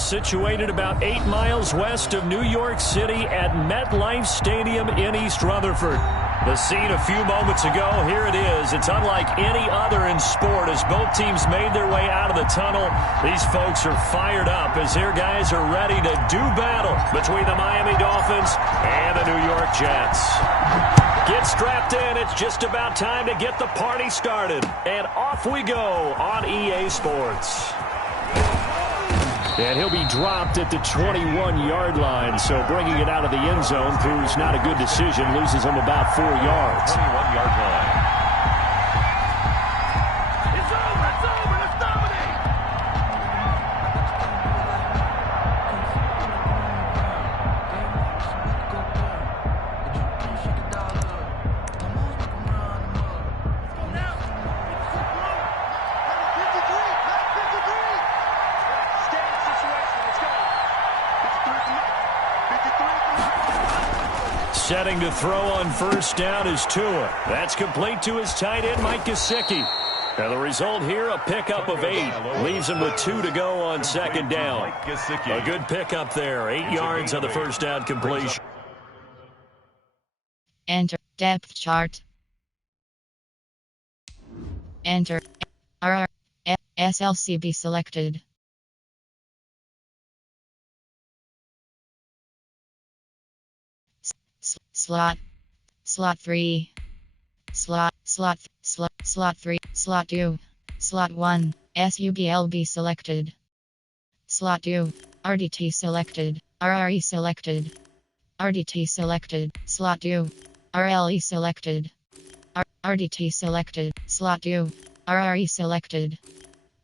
situated about 8 miles west of New York City at MetLife Stadium in East Rutherford. The scene a few moments ago, here it is. It's unlike any other in sport as both teams made their way out of the tunnel. These folks are fired up as their guys are ready to do battle between the Miami Dolphins and the New York Jets. Get strapped in. It's just about time to get the party started. And off we go on EA Sports. And he'll be dropped at the 21-yard line, so bringing it out of the end zone proves not a good decision. Loses him about 4 yards. 21-yard line. It's over, let's dominate! Setting to throw on first down is Tua. That's complete to his tight end, Mike Gesicki. And the result here, a pickup of 8. Leaves him with 2 to go on second down. A good pickup there. 8 yards on the first down completion. Enter depth chart. Enter RR SLCB selected. Slot 3, slot 3, slot 2, slot 1, SUBLB selected, slot 2, RDT selected, RRE selected, RDT selected, slot 2, RLE selected, RDT selected, slot 2, RRE selected,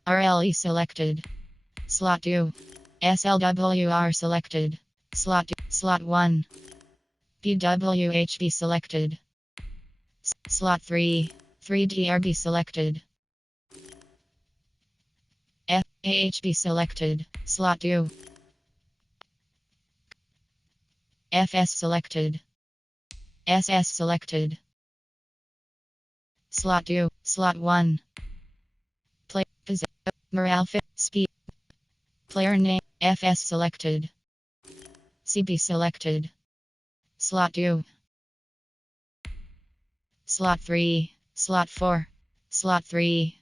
RLE selected, slot 2, SLWR selected, slot 2, slot 1, PWHB selected. Slot 3, 3DRB selected. FAHB selected. Slot 2. FS selected. SS selected. Slot 2, slot 1. Play position. Morale fit speed. Player name FS selected. CB selected. Slot 2. Slot 3, slot 4, slot 3,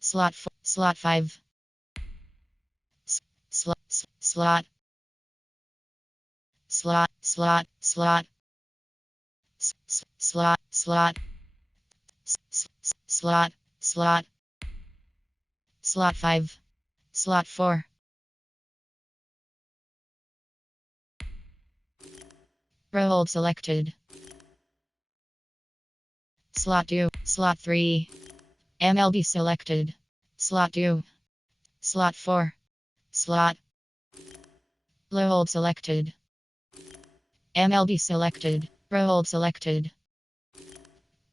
slot 4, slot 5, slot, slot, slot, slot, slot, slot, slot, slot, slot, slot 5, slot 4. Row hold selected. Slot 2, slot 3. MLB selected. Slot 2. Slot 4. Slot. Low hold selected. MLB selected. Row hold selected.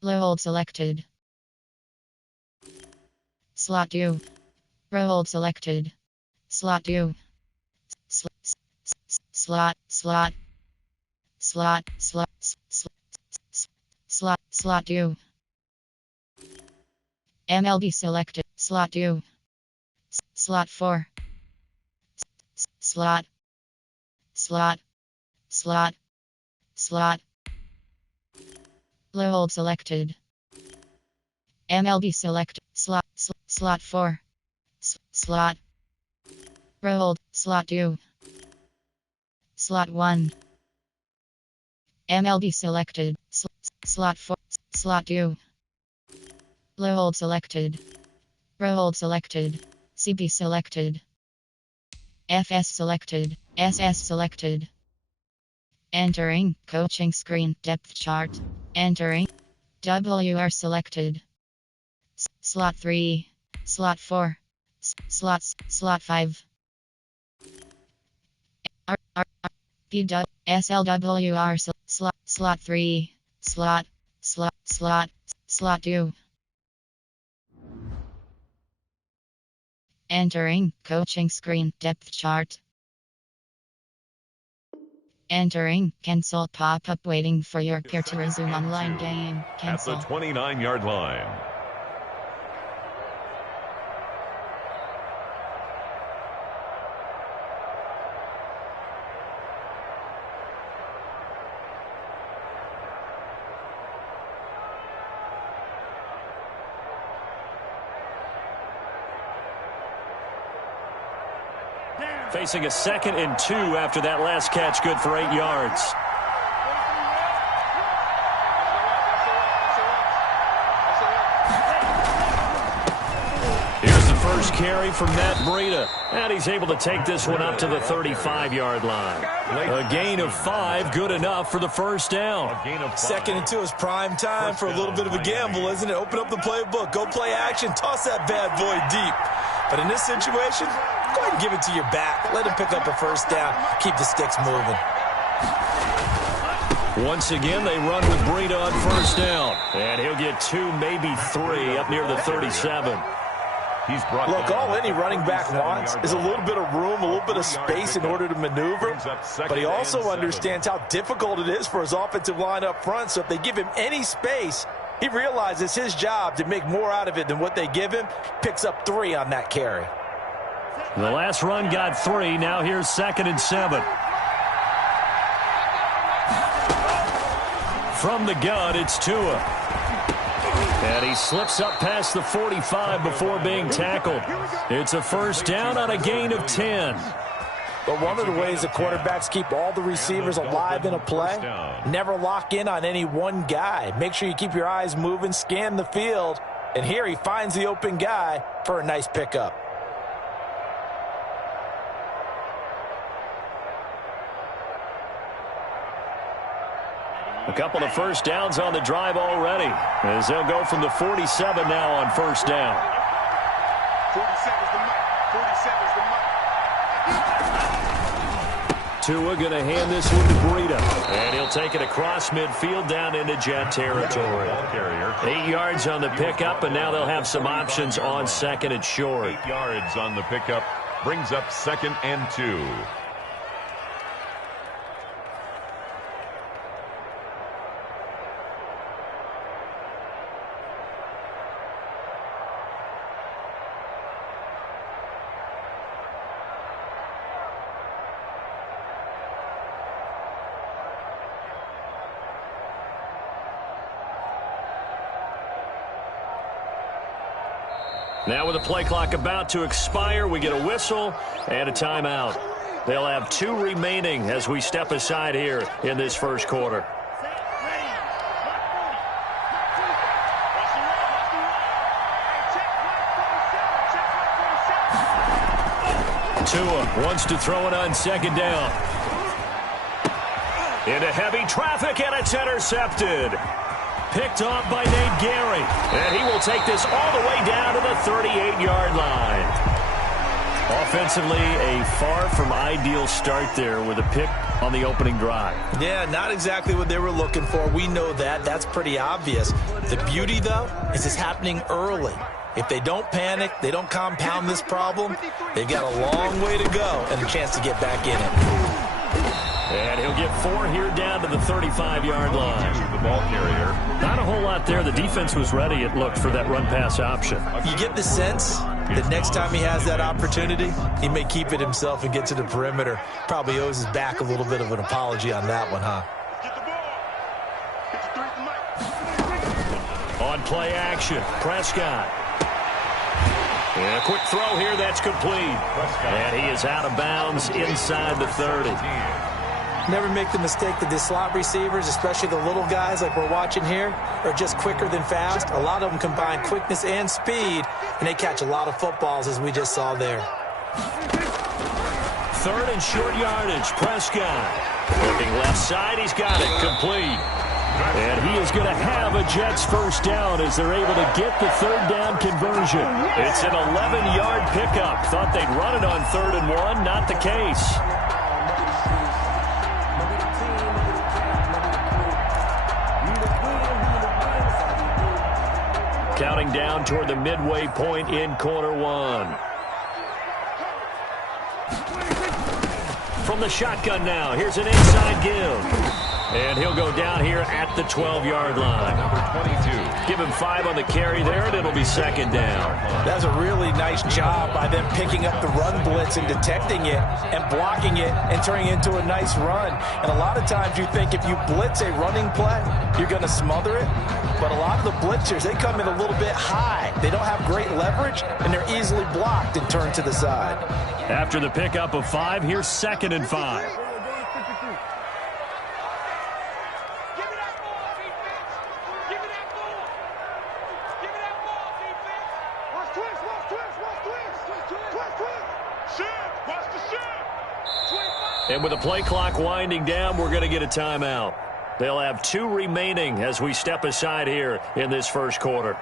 Low hold selected. Slot 2. Row hold selected. Slot 2. Slot, slot. Slot, slot, slot, slot 2. MLB selected. Slot 2. Slot 4. Slot, slot, slot, slot. Low hold selected. MLB selected. Slot, slot 4. Slot. Row hold. Slot 2. Slot 1. MLB selected. Slot 4. Slot 2. Low hold selected. Row hold selected. CB selected. FS selected. SS selected. Entering coaching screen depth chart. Entering WR selected. Slot 3. Slot 4. Slot 5. SLWR slot 3, slot 2. Entering coaching screen depth chart. Entering cancel pop-up waiting for your peer to resume online game. Cancel. At the 29-yard line. Facing a 2nd and 2 after that last catch, good for 8 yards. Here's the first carry from Matt Breida, and he's able to take this one up to the 35-yard line. A gain of 5, good enough for the first down. 2nd and 2 is prime time for a little bit of a gamble, isn't it? Open up the playbook, go play action, toss that bad boy deep. But in this situation, go ahead and give it to your back. Let him pick up a first down. Keep the sticks moving. Once again, they run with Breida on first down. And he'll get 2, maybe 3 up near the 37. Look, all any running back wants is a little bit of room, a little bit of space in order to maneuver. But he also understands how difficult it is for his offensive line up front. So if they give him any space, he realizes his job to make more out of it than what they give him. Picks up 3 on that carry. The last run got 3. Now here's 2nd and 7. From the gun, it's Tua. And he slips up past the 45 before being tackled. It's a first down on a gain of 10. But one of the ways the quarterbacks keep all the receivers alive in a play, never lock in on any one guy. Make sure you keep your eyes moving, scan the field. And here he finds the open guy for a nice pickup. A couple of first downs on the drive already, as they'll go from the 47 now on first down. 47's the mic. 47's the mic. Tua going to hand this one to Breida, and he'll take it across midfield down into Jet territory. 8 yards on the pickup, and now they'll have some options on 2nd and short. 8 yards on the pickup brings up 2nd and 2. Now with the play clock about to expire, we get a whistle and a timeout. They'll have 2 remaining as we step aside here in this first quarter. Tua wants to throw it on 2nd down. Into heavy traffic, and it's intercepted. Picked off by Nate Gary. And he will take this all the way down to the 38-yard line. Offensively, a far from ideal start there with a pick on the opening drive. Yeah, not exactly what they were looking for. We know that. That's pretty obvious. The beauty, though, is it's happening early. If they don't panic, they don't compound this problem, they've got a long way to go and a chance to get back in it. And he'll get 4 here down to the 35-yard line. The ball carrier. Not a whole lot there. The defense was ready, it looked, for that run-pass option. You get the sense that next time he has that opportunity, he may keep it himself and get to the perimeter. Probably owes his back a little bit of an apology on that one, huh? On play action, Prescott. And a quick throw here, that's complete. And he is out of bounds inside the 30. Never make the mistake that the slot receivers, especially the little guys like we're watching here, are just quicker than fast. A lot of them combine quickness and speed, and they catch a lot of footballs, as we just saw there. 3rd and short yardage, Prescott. Looking left side, he's got it, complete. And he is going to have a Jets first down as they're able to get the 3rd down conversion. It's an 11-yard pickup. Thought they'd run it on 3rd and 1, not the case. Counting down toward the midway point in quarter 1. From the shotgun now, here's an inside give. And he'll go down here at the 12-yard line. Number 22. Give him 5 on the carry there, and it'll be 2nd down. That's a really nice job by them picking up the run blitz and detecting it and blocking it and turning it into a nice run. And a lot of times you think if you blitz a running play, you're going to smother it. but a lot of the blitzers, they come in a little bit high. They don't have great leverage, and they're easily blocked and turned to the side. After the pickup of 5, here's 2nd and 5. And with the play clock winding down, we're going to get a timeout. They'll have 2 remaining as we step aside here in this first quarter.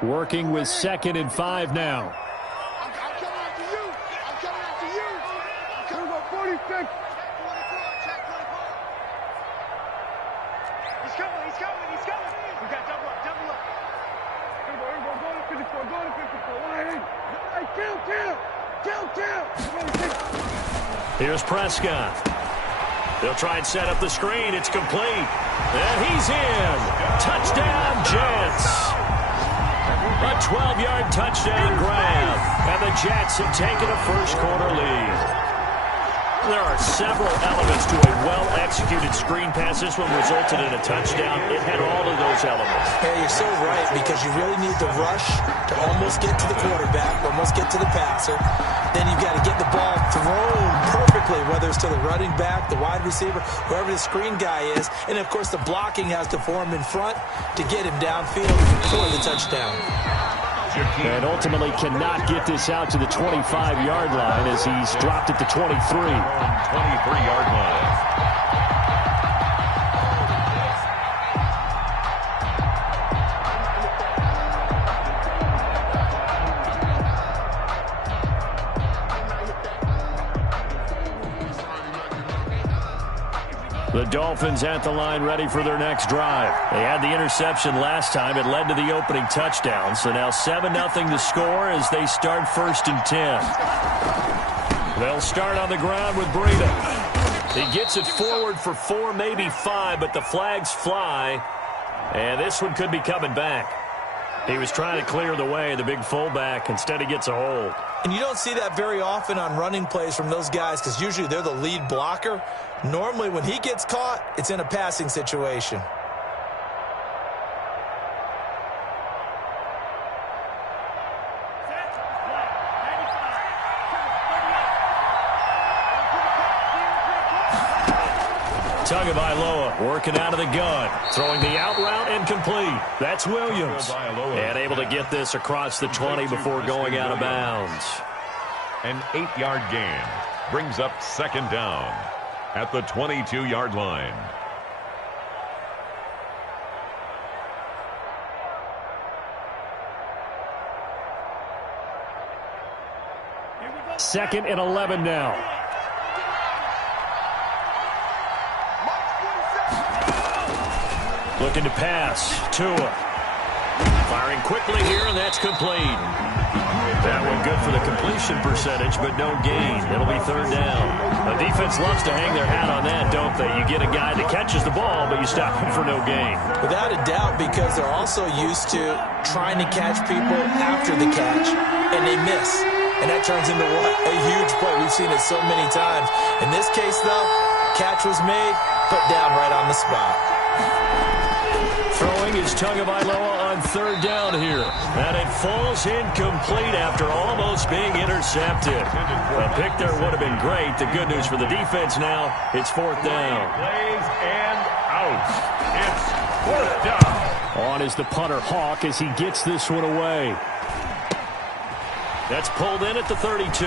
Working with 2nd and 5 now. Here's Prescott. They'll try and set up the screen. It's complete. And he's in. Touchdown, Jets. A 12-yard touchdown grab. And the Jets have taken a first-quarter lead. There are several elements to a well-executed screen pass. This one resulted in a touchdown. It had all of those elements. Hey, you're so right, because you really need the rush to almost get to the quarterback, almost get to the passer. Then you've got to get the ball thrown perfectly, whether it's to the running back, the wide receiver, whoever the screen guy is. And, of course, the blocking has to form in front to get him downfield for the touchdown. And ultimately cannot get this out to the 25-yard line as he's dropped at the 23. 23-yard line. The Dolphins at the line ready for their next drive. They had the interception last time. It led to the opening touchdown. So now 7-0 to score as they start 1st and 10. They'll start on the ground with Breida. He gets it forward for 4, maybe 5, but the flags fly. And this one could be coming back. He was trying to clear the way, the big fullback. Instead, he gets a hold. And you don't see that very often on running plays from those guys because usually they're the lead blocker. Normally, when he gets caught, it's in a passing situation. Tagovailoa working out of the gun, throwing the out route and complete. That's Williams. And able to get this across the 20 before going out of bounds. An 8-yard gain brings up 2nd down at the 22-yard line. Second and 11 now. Looking to pass. Tua. Firing quickly here, and that's complete. That one good for the completion percentage, but no gain. It'll be 3rd down. The defense loves to hang their hat on that, don't they? You get a guy that catches the ball, but you stop him for no gain. Without a doubt, because they're also used to trying to catch people after the catch, and they miss. And that turns into what? A huge play. We've seen it so many times. In this case, though, catch was made, put down right on the spot. Throwing is Tagovailoa on 3rd down here. And it falls incomplete after almost being intercepted. A pick there would have been great. The good news for the defense now, it's 4th down. Plays and out. It's 4th down. On is the punter Hawk as he gets this one away. That's pulled in at the 32.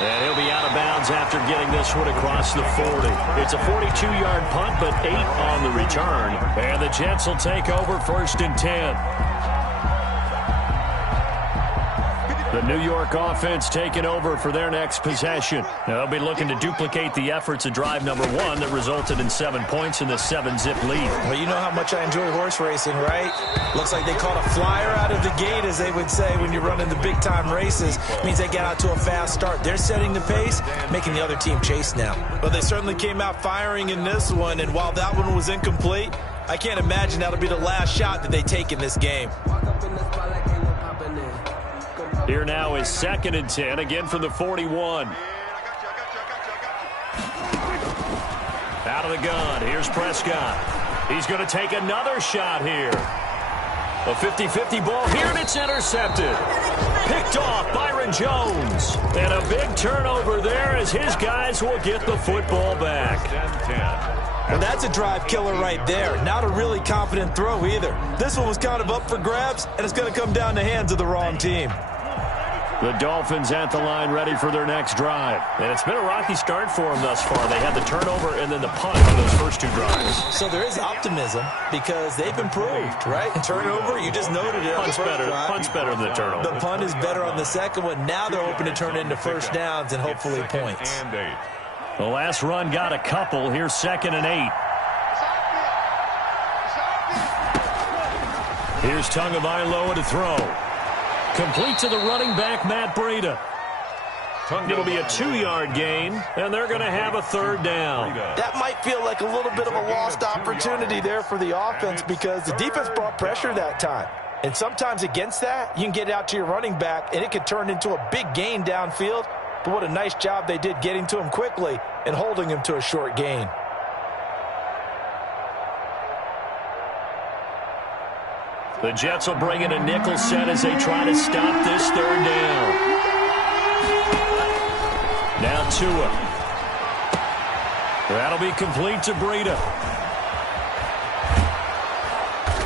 And he'll be out of bounds after getting this one across the 40. It's a 42-yard punt, but 8 on the return. And the Jets will take over 1st and 10. The New York offense taking over for their next possession. They'll be looking to duplicate the efforts of drive number 1 that resulted in 7 points in the 7-zip lead. Well, you know how much I enjoy horse racing, right? Looks like they caught a flyer out of the gate, as they would say when you're running the big-time races. It means they get out to a fast start. They're setting the pace, making the other team chase now. Well, they certainly came out firing in this one, and while that one was incomplete, I can't imagine that'll be the last shot that they take in this game. Here now is 2nd and 10, again from the 41. Out of the gun, here's Prescott. He's going to take another shot here. A 50-50 ball here, and it's intercepted. Picked off Byron Jones. And a big turnover there as his guys will get the football back. And that's a drive killer right there. Not a really confident throw either. This one was kind of up for grabs, and it's going to come down the hands of the wrong team. The Dolphins at the line ready for their next drive. And it's been a rocky start for them thus far. They had the turnover and then the punt on those first 2 drives. So there is optimism because they've improved, right? Turnover, you just noted it. Punt's better than the turnover. The punt is better on the second one. Now they're hoping to turn it into first downs and hopefully points. The last run got a couple. Here's 2nd and 8. Here's Tagovailoa to throw. Complete to the running back, Matt Breida. It'll be a 2-yard gain, and they're going to have a 3rd down. That might feel like a little bit of a lost opportunity there for the offense because the defense brought pressure that time. And sometimes against that, you can get out to your running back, and it could turn into a big gain downfield. But what a nice job they did getting to him quickly and holding him to a short gain. The Jets will bring in a nickel set as they try to stop this 3rd down. Now Tua. That'll be complete to Breida.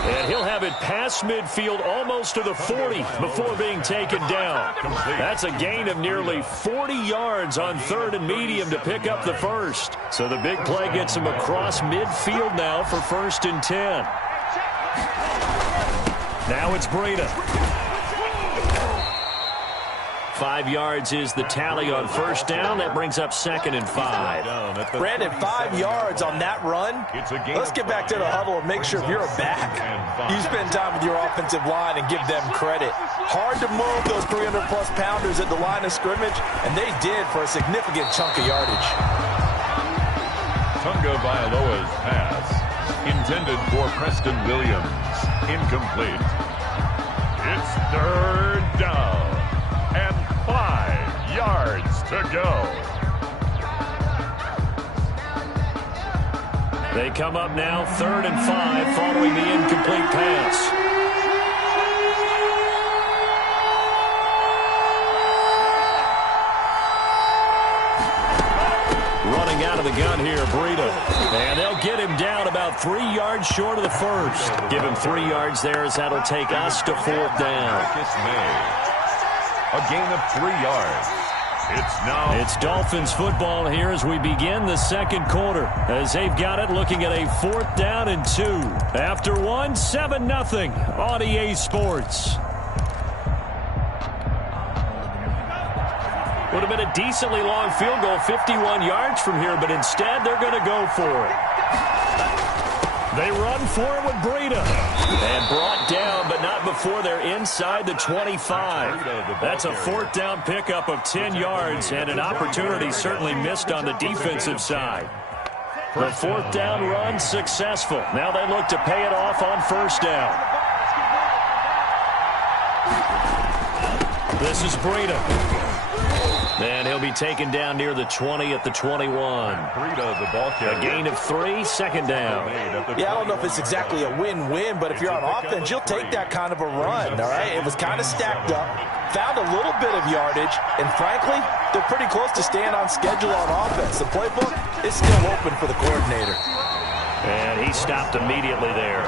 And he'll have it past midfield almost to the 40 before being taken down. That's a gain of nearly 40 yards on 3rd and medium to pick up the first. So the big play gets him across midfield now for 1st and 10. Now it's Breida. 5 yards is the tally on 1st down. That brings up 2nd and 5. Brandon, 5 yards on that run. Let's get back to the huddle and make sure if you're a back, you spend time with your offensive line and give them credit. Hard to move those 300-plus pounders at the line of scrimmage, and they did for a significant chunk of yardage. Tagovailoa's pass intended for Preston Williams. Incomplete. It's 3rd down and 5 yards to go. They come up now 3rd and 5 following the incomplete pass. Running out of the gun here, Breida. And they'll get him down about 3 yards short of the first. Give him 3 yards there as that'll take us to 4th down. A gain of 3 yards. It's Dolphins football here as we begin the 2nd quarter. As they've got it looking at a 4th down and 2. After 1, 7-0 on EA Sports. Would have been a decently long field goal, 51 yards from here, but instead they're going to go for it. They run for it with Breida. And brought down, but not before they're inside the 25. That's a 4th down pickup of 10 yards, and an opportunity certainly missed on the defensive side. The 4th down run successful. Now they look to pay it off on 1st down. This is Breida. And he'll be taken down near the 20 at the 21. A gain of 3, 2nd down. Yeah, I don't know if it's exactly a win-win, but if you're on offense, you'll take that kind of a run, all right? It was kind of stacked up, found a little bit of yardage, and frankly, they're pretty close to staying on schedule on offense. The playbook is still open for the coordinator. And he stopped immediately there.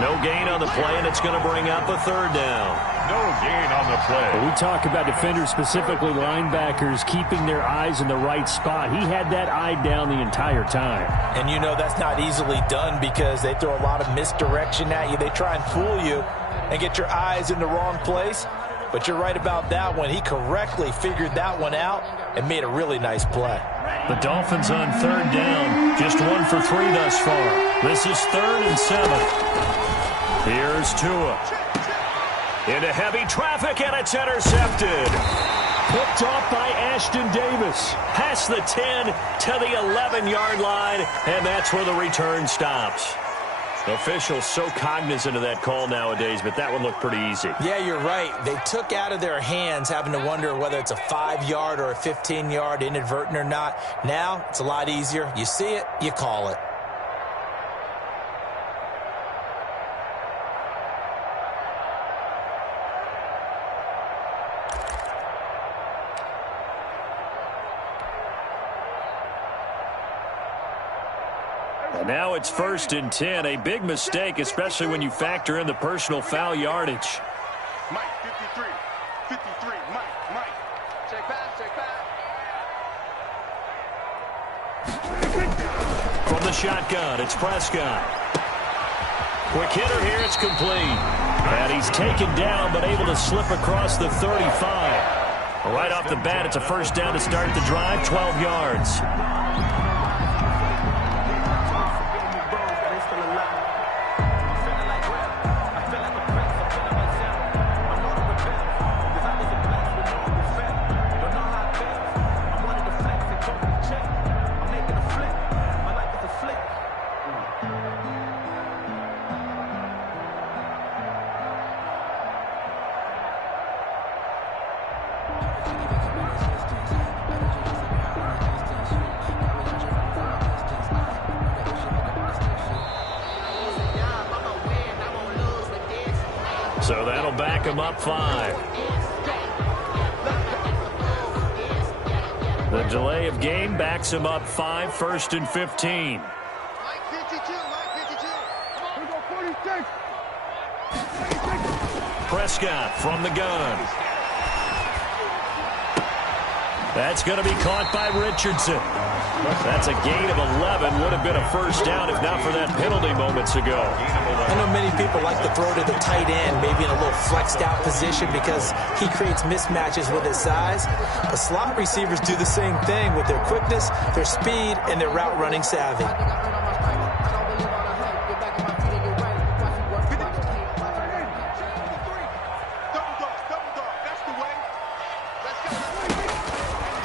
No gain on the play, and it's going to bring up a 3rd down. No gain on the play. We talk about defenders, specifically linebackers, keeping their eyes in the right spot. He had that eye down the entire time. And you know that's not easily done because they throw a lot of misdirection at you. They try and fool you and get your eyes in the wrong place. but you're right about that one. He correctly figured that one out and made a really nice play. The Dolphins on third down. Just 1 for 3 thus far. This is 3rd and 7. Here's Tua. Into heavy traffic, and it's intercepted. Picked off by Ashton Davis. Past the 10 to the 11-yard line, and that's where the return stops. Officials so cognizant of that call nowadays, but that one looked pretty easy. Yeah, you're right. They took out of their hands having to wonder whether it's a 5-yard or a 15-yard inadvertent or not. Now, it's a lot easier. You see it, you call it. Now it's 1st and 10. A big mistake, especially when you factor in the personal foul yardage. Mike, 53. 53. Mike. Check pass. From the shotgun, it's Prescott. Quick hitter here, it's complete. And he's taken down, but able to slip across the 35. Right off the bat, it's a first down to start the drive, 12 yards. So that'll back him up 5. The delay of game backs him up 5, 1st and 15. Mike 52. Here we go, 46. Prescott from the gun. That's going to be caught by Richardson. That's a gain of 11. Would have been a first down if not for that penalty moments ago. I know many people like to throw to the tight end, maybe in a little flexed out position because he creates mismatches with his size. But slot receivers do the same thing with their quickness, their speed, and their route running savvy.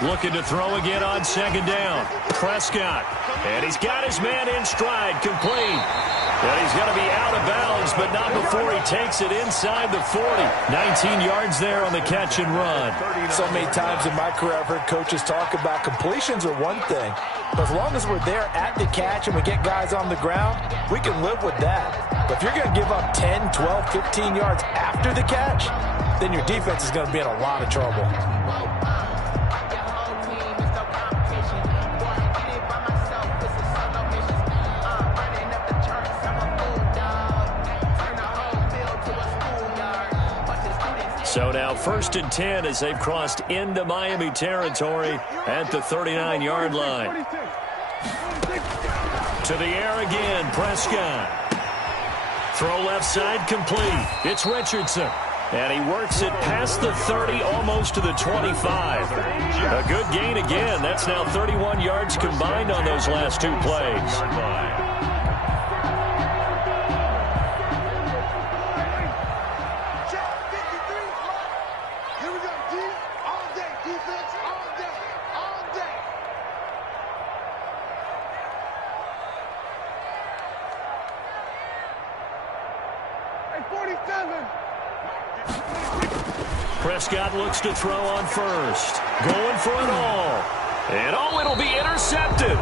Looking to throw again on 2nd down. Prescott. And he's got his man in stride, complete. And he's going to be out of bounds, but not before he takes it inside the 40. 19 yards there on the catch and run. So many times in my career I've heard coaches talk about completions are one thing. But as long as we're there at the catch and we get guys on the ground, we can live with that. But if you're going to give up 10, 12, 15 yards after the catch, then your defense is going to be in a lot of trouble. So now 1st and 10 as they've crossed into Miami territory at the 39-yard line. To the air again, Prescott. Throw left side complete. It's Richardson. And he works it past the 30, almost to the 25. A good gain again. That's now 31 yards combined on those last 2 plays. Prescott looks to throw on first. Going for it all. And it'll be intercepted.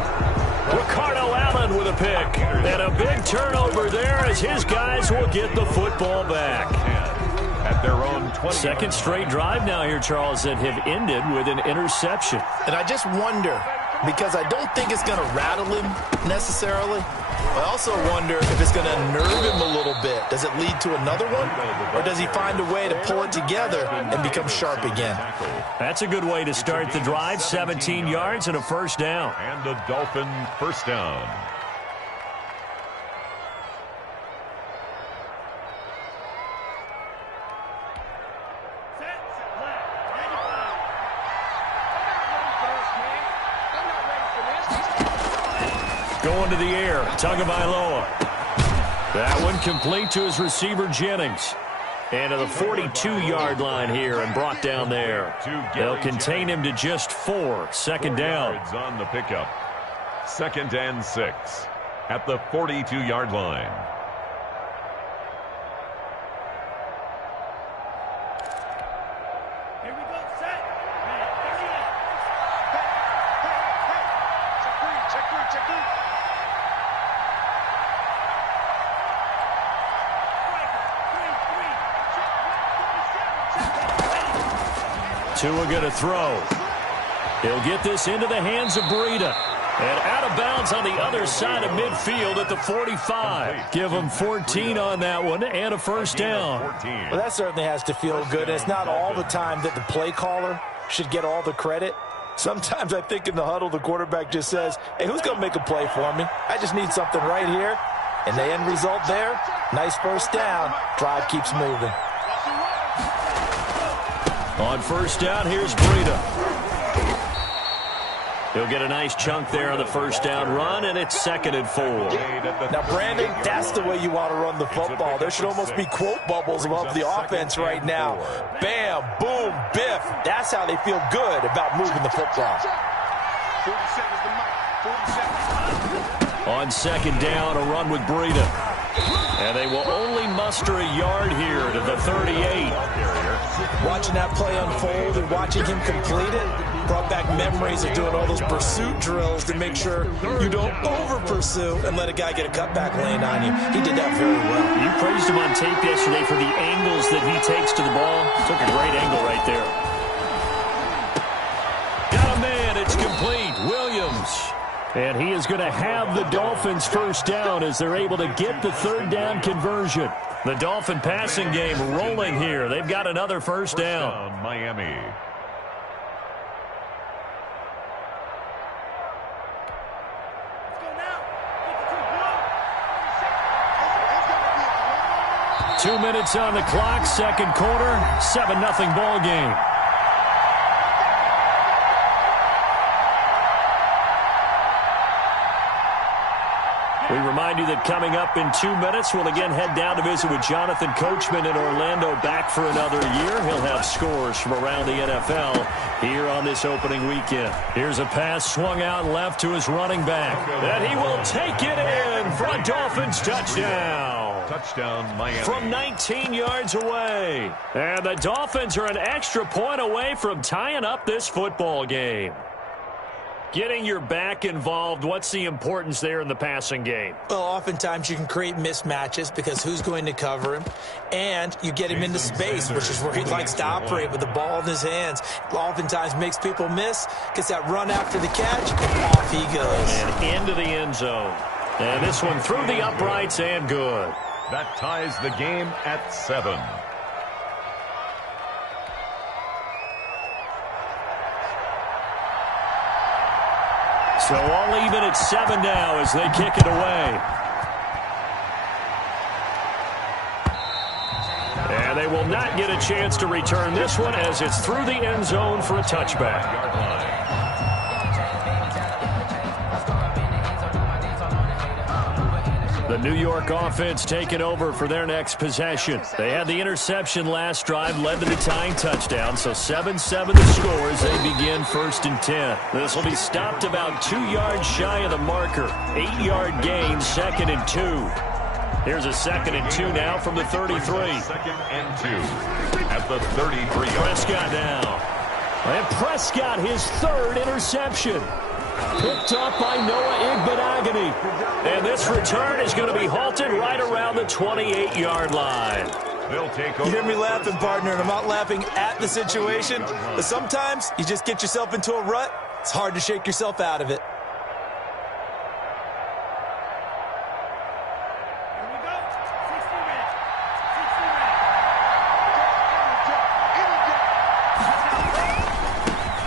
Ricardo Allen with a pick. And a big turnover there as his guys will get the football back. At their own 20. Second straight drive now here, Charles, that have ended with an interception. And I just wonder, because I don't think it's going to rattle him necessarily. I also wonder if it's going to nerve him a little bit. Does it lead to another one? Or does he find a way to pull it together and become sharp again? That's a good way to start the drive. 17 yards and a first down. And a Dolphin first down. Going to the air. Tagovailoa. That one complete to his receiver, Jennings. And to the 42-yard line here and brought down there. They'll contain him to just 4. Second down. On the pickup. 2nd and 6 at the 42-yard line. Here we go, set. Check three. Tua going to throw. He'll get this into the hands of Breida. And out of bounds on the other side of midfield at the 45. Give him 14 on that one and a first down. Well, that certainly has to feel good. It's not all the time that the play caller should get all the credit. Sometimes I think in the huddle, the quarterback just says, hey, who's going to make a play for me? I just need something right here. And the end result there, nice first down. Drive keeps moving. On first down, here's Breida. He'll get a nice chunk there on the first down run, and it's 2nd and 4. Now, Brandon, that's the way you want to run the football. There should almost be quote bubbles above the offense right now. Bam, boom, biff. That's how they feel good about moving the football. 47 is the mic. 47. On second down, a run with Breida. And they will only muster a yard here to the 38. Watching that play unfold and watching him complete it brought back memories of doing all those pursuit drills to make sure you don't over-pursue and let a guy get a cutback lane on you. He did that very well. You praised him on tape yesterday for the angles that he takes to the ball. Took a great angle right there. Got a man. It's complete. Williams. And he is going to have the Dolphins first down as they're able to get the third down conversion. The Dolphin passing game rolling here. They've got another first down. Miami. Let's go now. 2 minutes on the clock, second quarter, 7-0 ball game. We remind you that coming up in 2 minutes, we'll again head down to visit with Jonathan Coachman in Orlando, back for another year. He'll have scores from around the NFL here on this opening weekend. Here's a pass swung out left to his running back. And he will take it in for a Dolphins touchdown. Touchdown, Miami. From 19 yards away. And the Dolphins are an extra point away from tying up this football game. Getting your back involved, what's the importance there in the passing game? Well, oftentimes you can create mismatches because who's going to cover him? And you get him into space, which is where he likes to operate with the ball in his hands. Oftentimes makes people miss, gets that run after the catch, and off he goes. And into the end zone. And this one through the uprights and good. That ties the game at 7. So all even at 7 now as they kick it away. And they will not get a chance to return this one as it's through the end zone for a touchback. The New York offense taking over for their next possession. They had the interception last drive, led to the tying touchdown, so 7-7 the score as they begin 1st and 10. This will be stopped about 2 yards shy of the marker. 8-yard gain, 2nd and 2. Here's a 2nd and 2 now from the 33. 2nd and 2 at the 33. Prescott now. And Prescott, his 3rd interception. Picked up by Noah Igbenogany. And this return is going to be halted right around the 28-yard line. They'll take over. You hear me laughing, partner, and I'm not laughing at the situation. But sometimes you just get yourself into a rut. It's hard to shake yourself out of it. Here we go. 60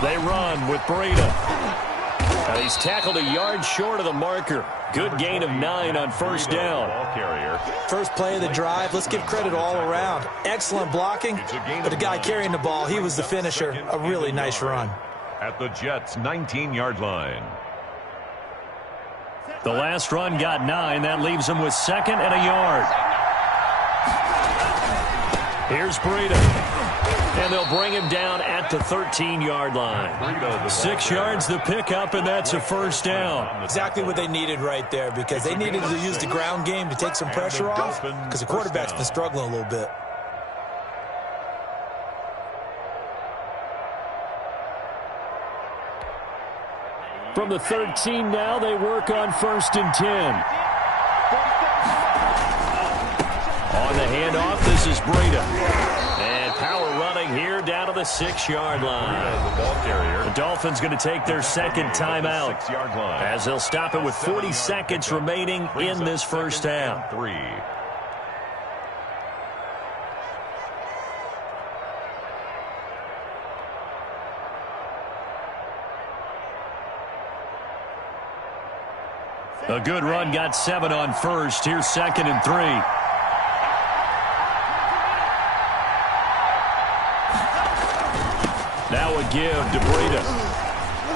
minutes. They run with Breida. Now he's tackled a yard short of the marker. Good gain of 9 on first down. Ball carrier. First play of the drive, let's give credit all around. Excellent blocking, but the guy carrying the ball, he was the finisher. A really nice run. At the Jets' 19-yard line. The last run got 9. That leaves them with 2nd and a yard. Here's Breida. And they'll bring him down at the 13-yard line. 6 yards the pickup, and that's a first down. Exactly what they needed right there, because they needed to use the ground game to take some pressure off, because the quarterback's been struggling a little bit. From the 13 now, they work on 1st and 10. On the handoff, this is Breida. And power running here down to the 6-yard line. The Dolphins going to take their 2nd timeout as they'll stop it with 40 seconds remaining in this first half. A good run got 7 on 1st. Here's 2nd and 3. Now a give to Breida.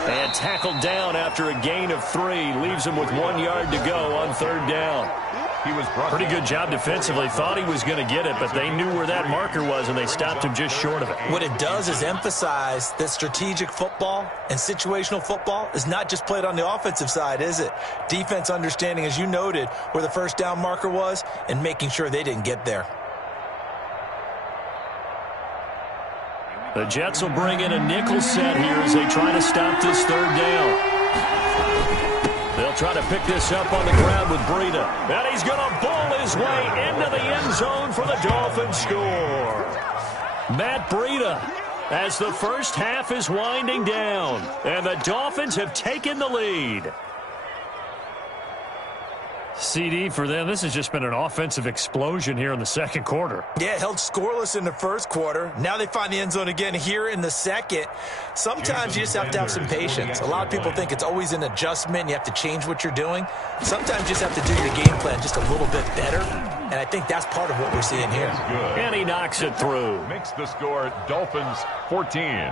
And tackled down after a gain of 3. Leaves him with 1 yard to go on 3rd down. Pretty good job defensively. Thought he was going to get it, but they knew where that marker was, and they stopped him just short of it. What it does is emphasize that strategic football and situational football is not just played on the offensive side, is it? Defense understanding, as you noted, where the first down marker was and making sure they didn't get there. The Jets will bring in a nickel set here as they try to stop this 3rd down. They'll try to pick this up on the ground with Breida. And he's going to bowl his way into the end zone for the Dolphins score. Matt Breida, as the first half is winding down. And the Dolphins have taken the lead. CD, for them, this has just been an offensive explosion here in the 2nd quarter. Yeah, held scoreless in the 1st quarter. Now they find the end zone again here in the 2nd. Sometimes you just have to have some patience. A lot of people think it's always an adjustment. You have to change what you're doing. Sometimes you just have to do your game plan just a little bit better. And I think that's part of what we're seeing here. And he knocks it through. Makes the score Dolphins 14,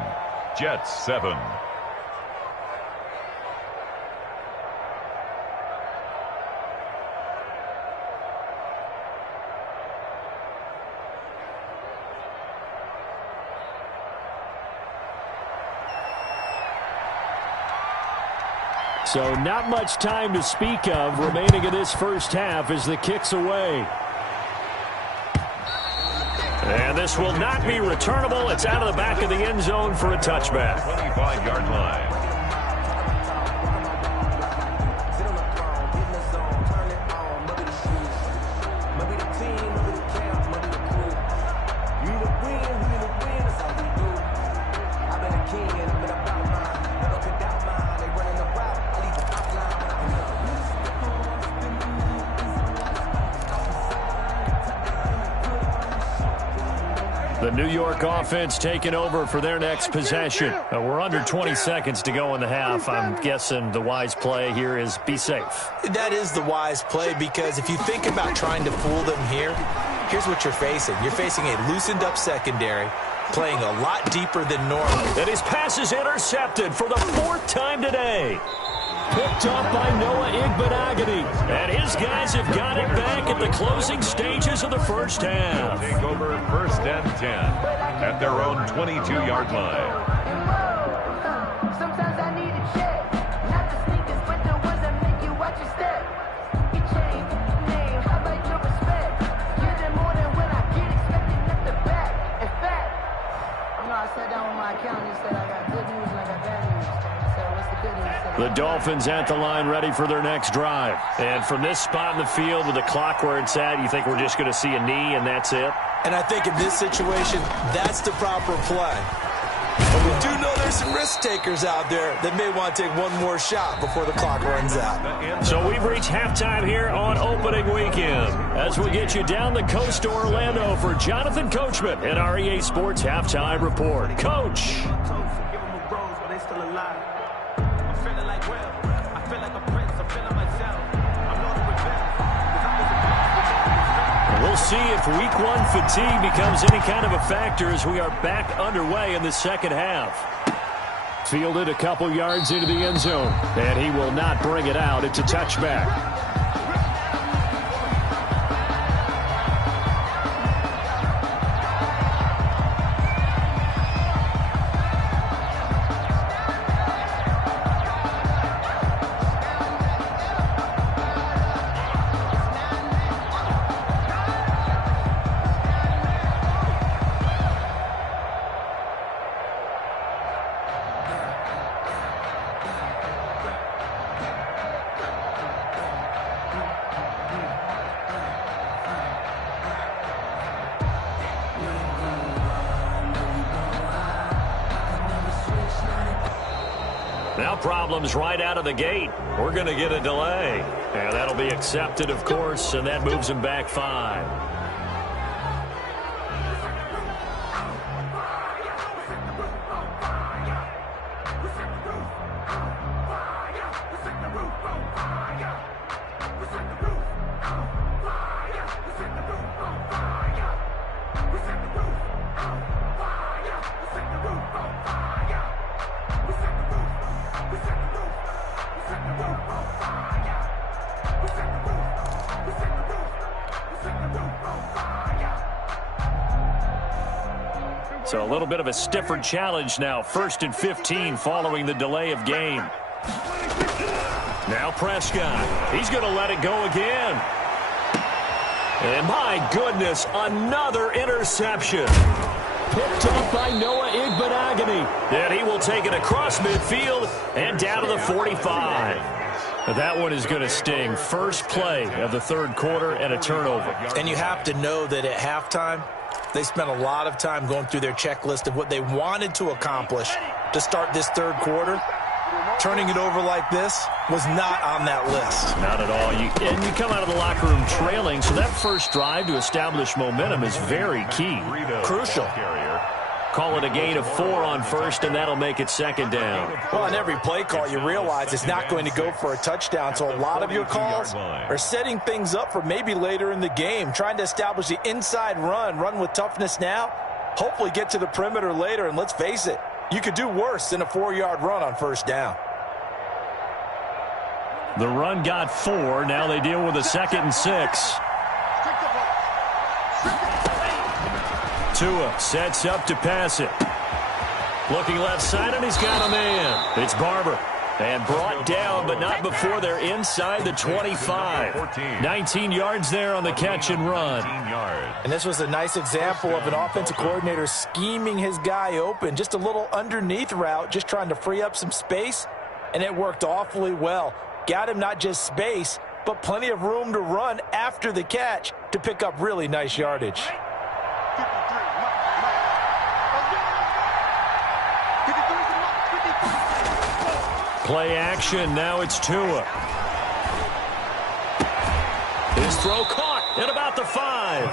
Jets 7. So not much time to speak of remaining in this first half as the kick's away. And this will not be returnable. It's out of the back of the end zone for a touchback. 25-yard line. The New York offense taking over for their next possession. We're under 20 seconds to go in the half. I'm guessing the wise play here is be safe. That is the wise play, because if you think about trying to fool them here, here's what you're facing. You're facing a loosened up secondary, playing a lot deeper than normal. And his pass is intercepted for the 4th time today. Picked up by Noah Igbenogany. And his guys have got it back at the closing stages of the first half. Take over 1st and 10 at their own 22-yard line. Sometimes I need a check. Not the sneakers, but the ones that make you watch your step. You change name, how about your respect? Give them more than when I get expected at the back. In fact, I sat down with my accountant and said I got good news and I got bad news. The Dolphins at the line ready for their next drive. And from this spot in the field with the clock where it's at, you think we're just going to see a knee and that's it? And I think in this situation, that's the proper play. But we do know there's some risk takers out there that may want to take one more shot before the clock runs out. So we've reached halftime here on opening weekend. As we get you down the coast to Orlando for Jonathan Coachman and our EA Sports Halftime Report. Coach. We'll see if week 1 fatigue becomes any kind of a factor as we are back underway in the second half. Fielded a couple yards into the end zone. And he will not bring it out. It's a touchback. Now problems right out of the gate. We're going to get a delay. And that'll be accepted, of course, and that moves him back 5. So a little bit of a stiffer challenge now. 1st and 15 following the delay of game. Now Prescott. He's going to let it go again. And my goodness, another interception. Picked up by Noah Igbenogany. And he will take it across midfield and down to the 45. That one is going to sting. First play of the 3rd quarter and a turnover. And you have to know that at halftime, they spent a lot of time going through their checklist of what they wanted to accomplish to start this 3rd quarter. Turning it over like this was not on that list. Not at all. And you come out of the locker room trailing, so that first drive to establish momentum is very key. Crucial. Call it a gain of 4 on 1st, and that'll make it 2nd down. Well, on every play call, you realize it's not going to go for a touchdown, so a lot of your calls are setting things up for maybe later in the game, trying to establish the inside run with toughness now, hopefully get to the perimeter later, and let's face it, you could do worse than a 4-yard run on 1st down. The run got 4. Now they deal with a 2nd and 6. Tua sets up to pass it. Looking left side, and he's got a man. It's Barber. And brought down, but not before they're inside the 25. 19 yards there on the catch and run. And this was a nice example of an offensive coordinator scheming his guy open. Just a little underneath route, just trying to free up some space. And it worked awfully well. Got him not just space, but plenty of room to run after the catch to pick up really nice yardage. Play action. Now it's Tua. His throw caught at about the 5.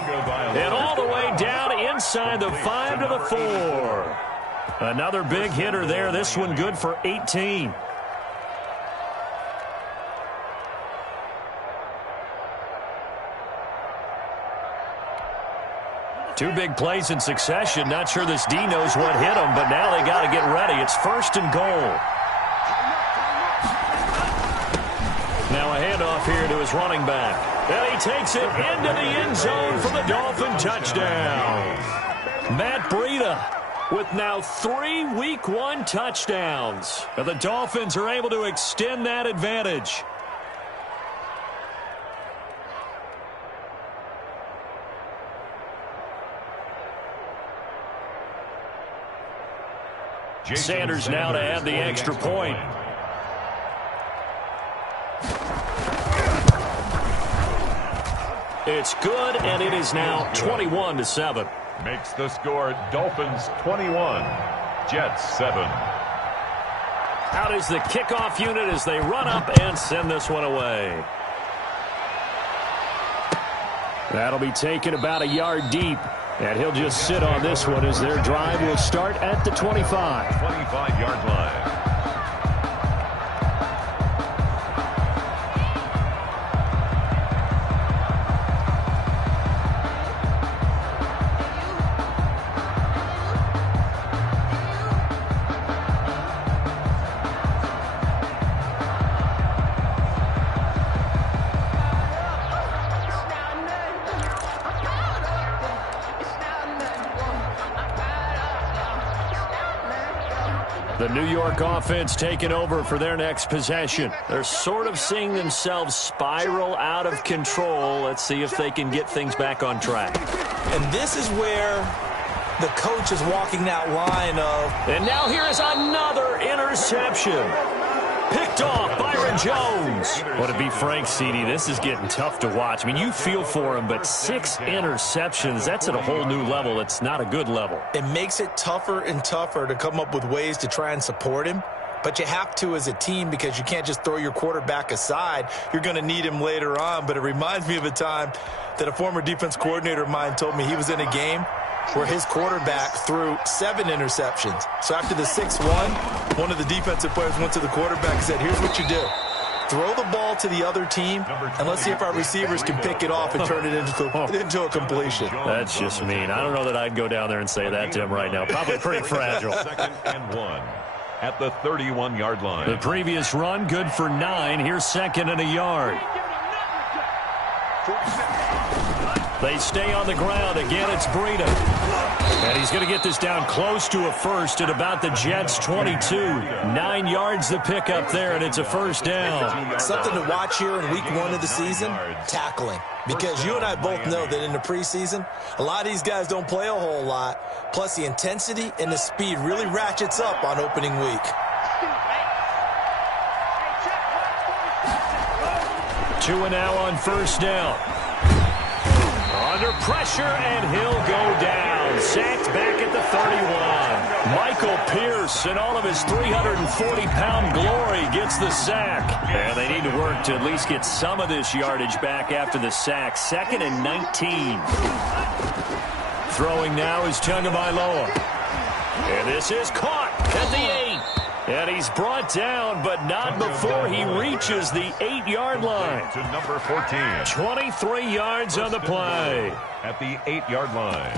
And all the way down inside the 5 to the 4. Another big hitter there. This one good for 18. Two big plays in succession. Not sure this D knows what hit him, but now they got to get ready. It's 1st and goal. Now a handoff here to his running back. And he takes it into the end zone for the Dolphin touchdown. Matt Breida with now 3 Week 1 touchdowns. And the Dolphins are able to extend that advantage. Sanders now to add the extra point. It's good, and it is now 21-7. Makes the score Dolphins 21, Jets 7. Out is the kickoff unit as they run up and send this one away. That'll be taken about a yard deep. And he'll just sit on this one as their drive will start at the 25. 25-yard line. The New York offense taking over for their next possession. They're sort of seeing themselves spiral out of control. Let's see if they can get things back on track. And this is where the coach is walking that line of... And now here is another interception. Picked off Byron Jones. Well, to be frank, CD, this is getting tough to watch. I mean, you feel for him, but 6 interceptions, that's at a whole new level. It's not a good level. It makes it tougher and tougher to come up with ways to try and support him. But you have to as a team because you can't just throw your quarterback aside. You're going to need him later on. But it reminds me of a time that a former defense coordinator of mine told me he was in a game where his quarterback threw 7 interceptions. So after the 6-1, one of the defensive players went to the quarterback and said, here's what you do. Throw the ball to the other team, and let's see if our receivers can pick it off and turn it into a completion. That's just mean. I don't know that I'd go down there and say that to him right now. Probably pretty fragile. 2nd and 1 at the 31-yard line. The previous run, good for 9. Here's 2nd and a yard. They stay on the ground. Again, it's Breida. And he's going to get this down close to a first at about the Jets' 22. 9 yards to pick up there, and it's a first down. Something to watch here in week 1 of the season, tackling. Because you and I both know that in the preseason, a lot of these guys don't play a whole lot. Plus, the intensity and the speed really ratchets up on opening week. 2 and now on first down. Under pressure, and he'll go down. Sacked back at the 31. Michael Pierce, in all of his 340-pound glory, gets the sack. And they need to work to at least get some of this yardage back after the sack. 2nd and 19. Throwing now is Tagovailoa. And this is caught at the 8. And he's brought down, but not before he reaches the 8-yard line. To number 14. 23 yards on the play. At the 8-yard line.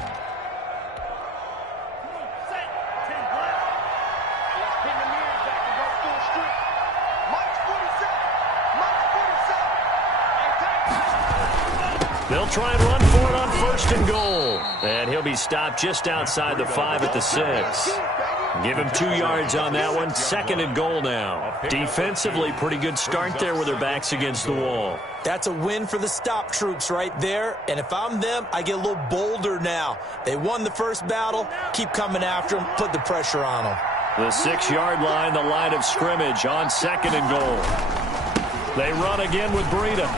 They'll try and run for it on 1st and goal. And he'll be stopped just outside the 5 at the 6. Give him 2 yards on that one. 2nd and goal now. Defensively, pretty good start there with their backs against the wall. That's a win for the stop troops right there. And if I'm them, I get a little bolder now. They won the first battle. Keep coming after them. Put the pressure on them. The 6-yard line, the line of scrimmage on 2nd and goal. They run again with Breida.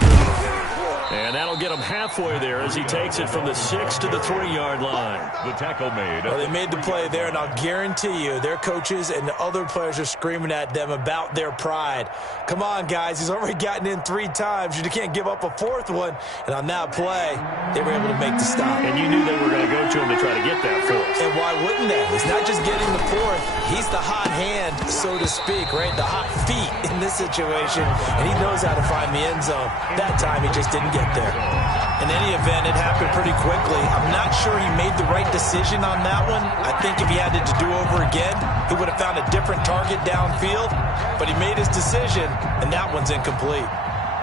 And that'll get him halfway there as he takes it from the 6 to the 3-yard line. The tackle made. Well, they made the play there, and I'll guarantee you their coaches and the other players are screaming at them about their pride. Come on, guys. He's already gotten in 3 times. You can't give up a 4th one. And on that play, they were able to make the stop. And you knew they were going to go to him to try to get that 4th. And why wouldn't they? He's not just getting the 4th. He's the hot hand, so to speak, right? The hot feet in this situation. And he knows how to find the end zone. That time, he just didn't get there. In any event, it happened pretty quickly. I'm not sure he made the right decision on that one. I think if he had it to do over again, he would have found a different target downfield. But he made his decision, and that one's incomplete.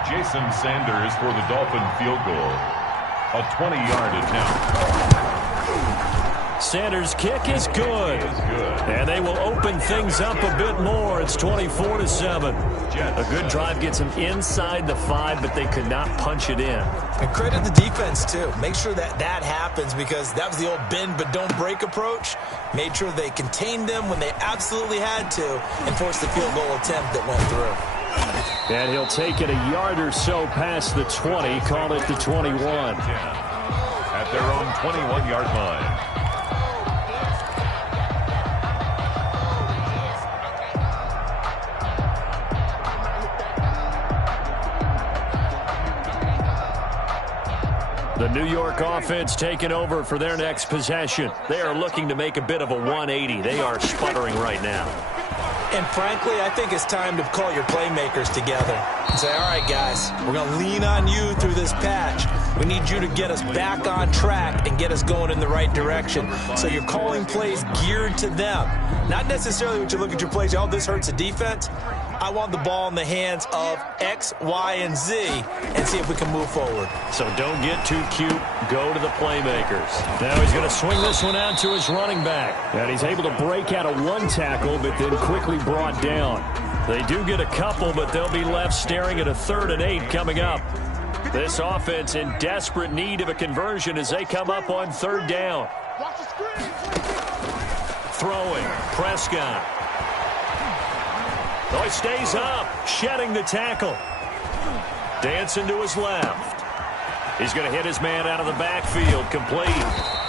Jason Sanders for the Dolphin field goal. A 20-yard attempt. Sanders' kick is good. And they will open things up a bit more. It's 24-7. A good drive gets them inside the 5, but they could not punch it in. And credit the defense, too. Make sure that happens because that was the old bend but don't break approach. Made sure they contained them when they absolutely had to and forced the field goal attempt that went through. And he'll take it a yard or so past the 20, call it the 21. At their own 21-yard line. The New York offense taking over for their next possession. They are looking to make a bit of a 180. They are sputtering right now. And frankly, I think it's time to call your playmakers together and say, all right, guys, we're going to lean on you through this patch. We need you to get us back on track and get us going in the right direction. So you're calling plays geared to them. Not necessarily when you look at your plays, oh, this hurts the defense. I want the ball in the hands of X, Y, and Z and see if we can move forward. So don't get too cute. Go to the playmakers. Now he's going to swing this one out to his running back. And he's able to break out of one tackle, but then quickly brought down. They do get a couple, but they'll be left staring at a 3rd and 8 coming up. This offense in desperate need of a conversion as they come up on 3rd down. Throwing, Prescott. Oh, he stays up, shedding the tackle. Dancing to his left. He's going to hit his man out of the backfield, complete.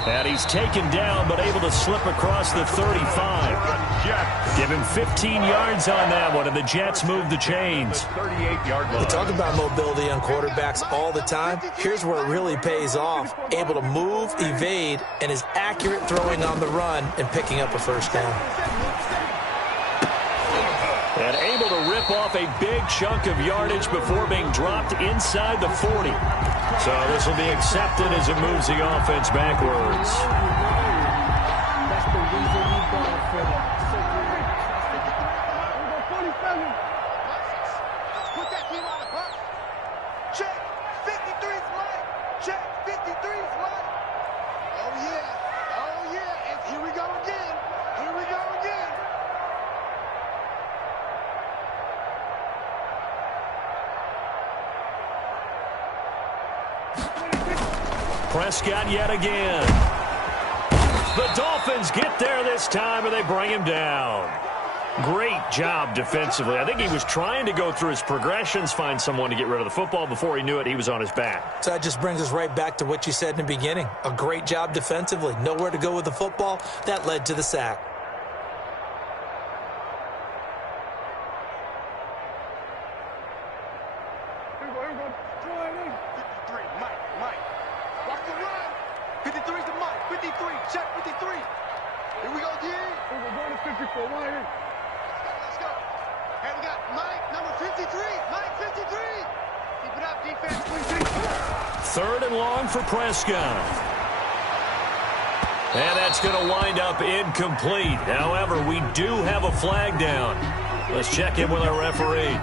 And he's taken down, but able to slip across the 35. Give him 15 yards on that one, and the Jets move the chains. 38-yard line. We talk about mobility on quarterbacks all the time. Here's where it really pays off. Able to move, evade, and is accurate throwing on the run and picking up a 1st down. And able to rip off a big chunk of yardage before being dropped inside the 40. So this will be accepted as it moves the offense backwards. That's the reason we going for it. Let's put that team on the bus. Check. 53's mine. Check. 53's mine. Oh, yeah. Oh, yeah. And here we go again. Here we go again. Prescott yet again. The Dolphins get there this time, and they bring him down. Great job defensively. I think he was trying to go through his progressions, find someone to get rid of the football. Before he knew it, he was on his back. So that just brings us right back to what you said in the beginning. A great job defensively. Nowhere to go with the football. That led to the sack. Let's go. And we got Mike, number 53. Mike, 53. Keep it up, defense. 3rd and long for Prescott. And that's going to wind up incomplete. However, we do have a flag down. Let's check in with our referee.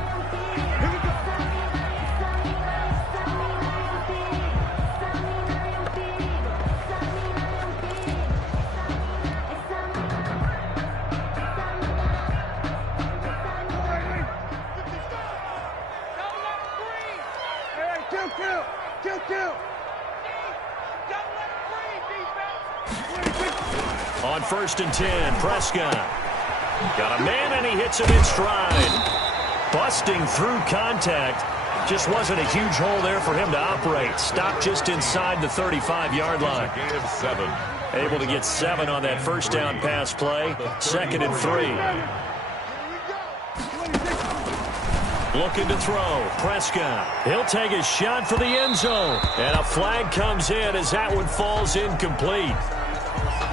On 1st and 10, Prescott. Got a man, and he hits him in stride. Busting through contact. Just wasn't a huge hole there for him to operate. Stopped just inside the 35-yard line. Gain of 7. Able to get 7 on that 1st down pass play. 2nd and 3. Looking to throw. Prescott. He'll take a shot for the end zone. And a flag comes in as that one falls incomplete.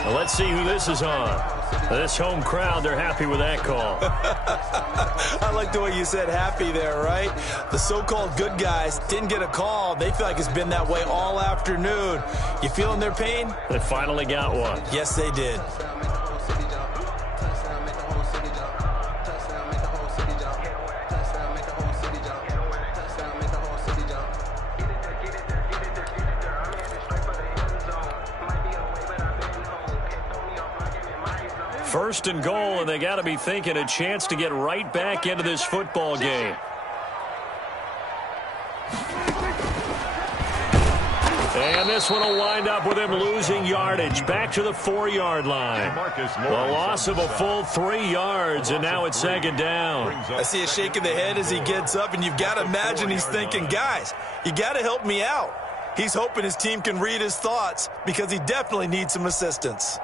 Well, let's see who this is on. This home crowd, they're happy with that call. I like the way you said happy there, right? The so-called good guys didn't get a call. They feel like it's been that way all afternoon. You feeling their pain? They finally got one. Yes, they did. First and goal, and they got to be thinking a chance to get right back into this football game. And this one will wind up with him losing yardage. Back to the 4-yard line. The loss of a full 3 yards, and now it's 2nd down. I see a shake of the head as he gets up, and you've got to imagine he's thinking, guys, you got to help me out. He's hoping his team can read his thoughts because he definitely needs some assistance.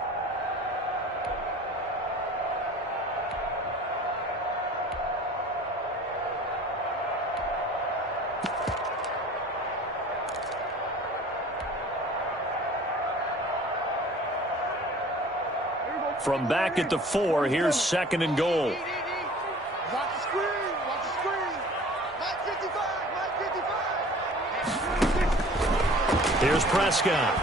From back at the 4, here's 2nd and goal. Watch the screen. Watch the screen. Mike 55. Mike 55. Here's Prescott.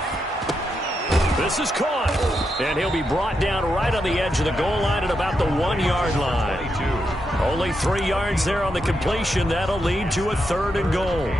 This is caught. And he'll be brought down right on the edge of the goal line at about the 1-yard line. Only 3 yards there on the completion. That'll lead to a 3rd and goal.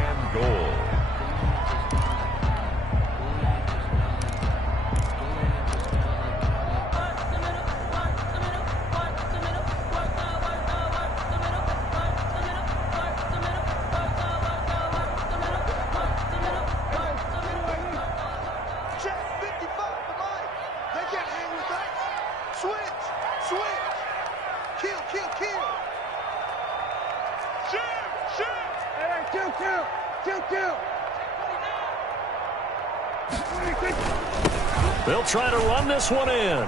They'll try to run this one in.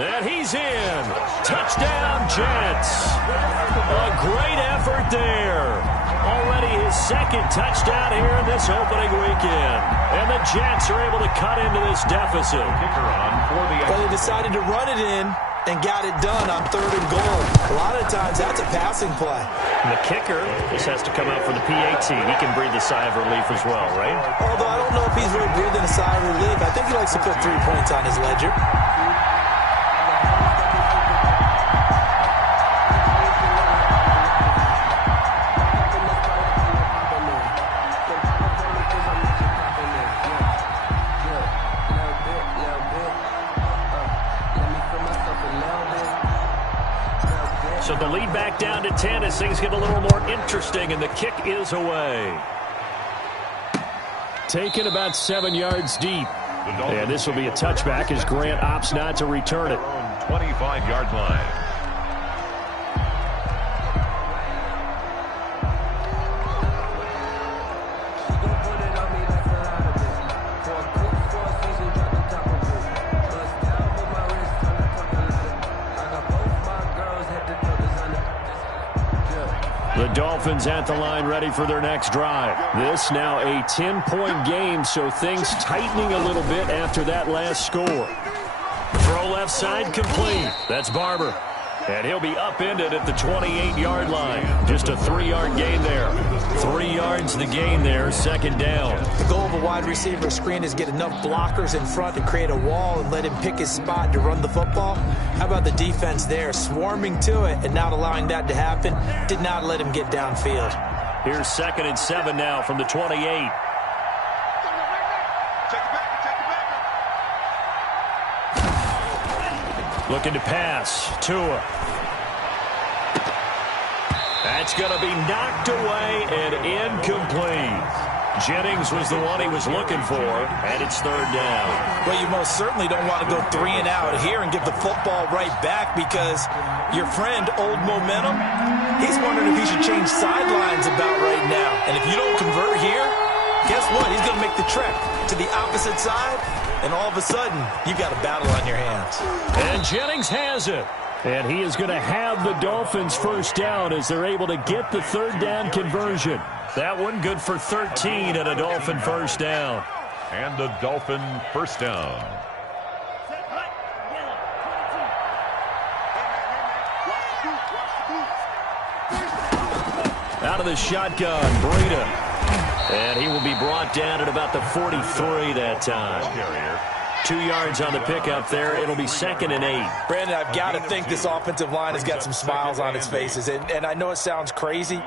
And he's in. Touchdown, Jets. A great effort there. Already his 2nd touchdown here in this opening weekend. And the Jets are able to cut into this deficit. Well, they decided to run it in and got it done on 3rd and goal. A lot of times, that's a passing play. And the kicker just has to come out for the PAT. He can breathe a sigh of relief as well, right? Although I don't know if he's really breathing a sigh of relief. I think he likes to put 3 points on his ledger. So the lead back down to 10 as things get a little more interesting, and the kick is away. Taken about 7 yards deep. And this will be a touchback as Grant opts not to return it. 25-yard line. The Dolphins at the line ready for their next drive. This now a 10-point game, so things tightening a little bit after that last score. Throw left side complete. That's Barber. And he'll be upended at the 28-yard line. Just a 3-yard gain there. 3 yards the gain there, 2nd down. The goal of a wide receiver screen is get enough blockers in front to create a wall and let him pick his spot to run the football. How about the defense there, swarming to it and not allowing that to happen? Did not let him get downfield. Here's 2nd and 7 now from the 28. Looking to pass. Tua. That's going to be knocked away and incomplete. Jennings was the one he was looking for, and it's 3rd down. Well, you most certainly don't want to go 3 and out here and give the football right back because your friend, Old Momentum, he's wondering if he should change sidelines about right now. And if you don't convert here, guess what? He's going to make the trek to the opposite side, and all of a sudden, you've got a battle on your hands. And Jennings has it. And he is going to have the Dolphins 1st down as they're able to get the 3rd down conversion. That one good for 13 and a Dolphin 1st down. And a Dolphin 1st down. Out of the shotgun, Breida. And he will be brought down at about the 43 that time. 2 yards on the pickup there. It'll be 2nd and 8. Brandon, I've got to think this offensive line has got some smiles on its faces. And I know it sounds crazy,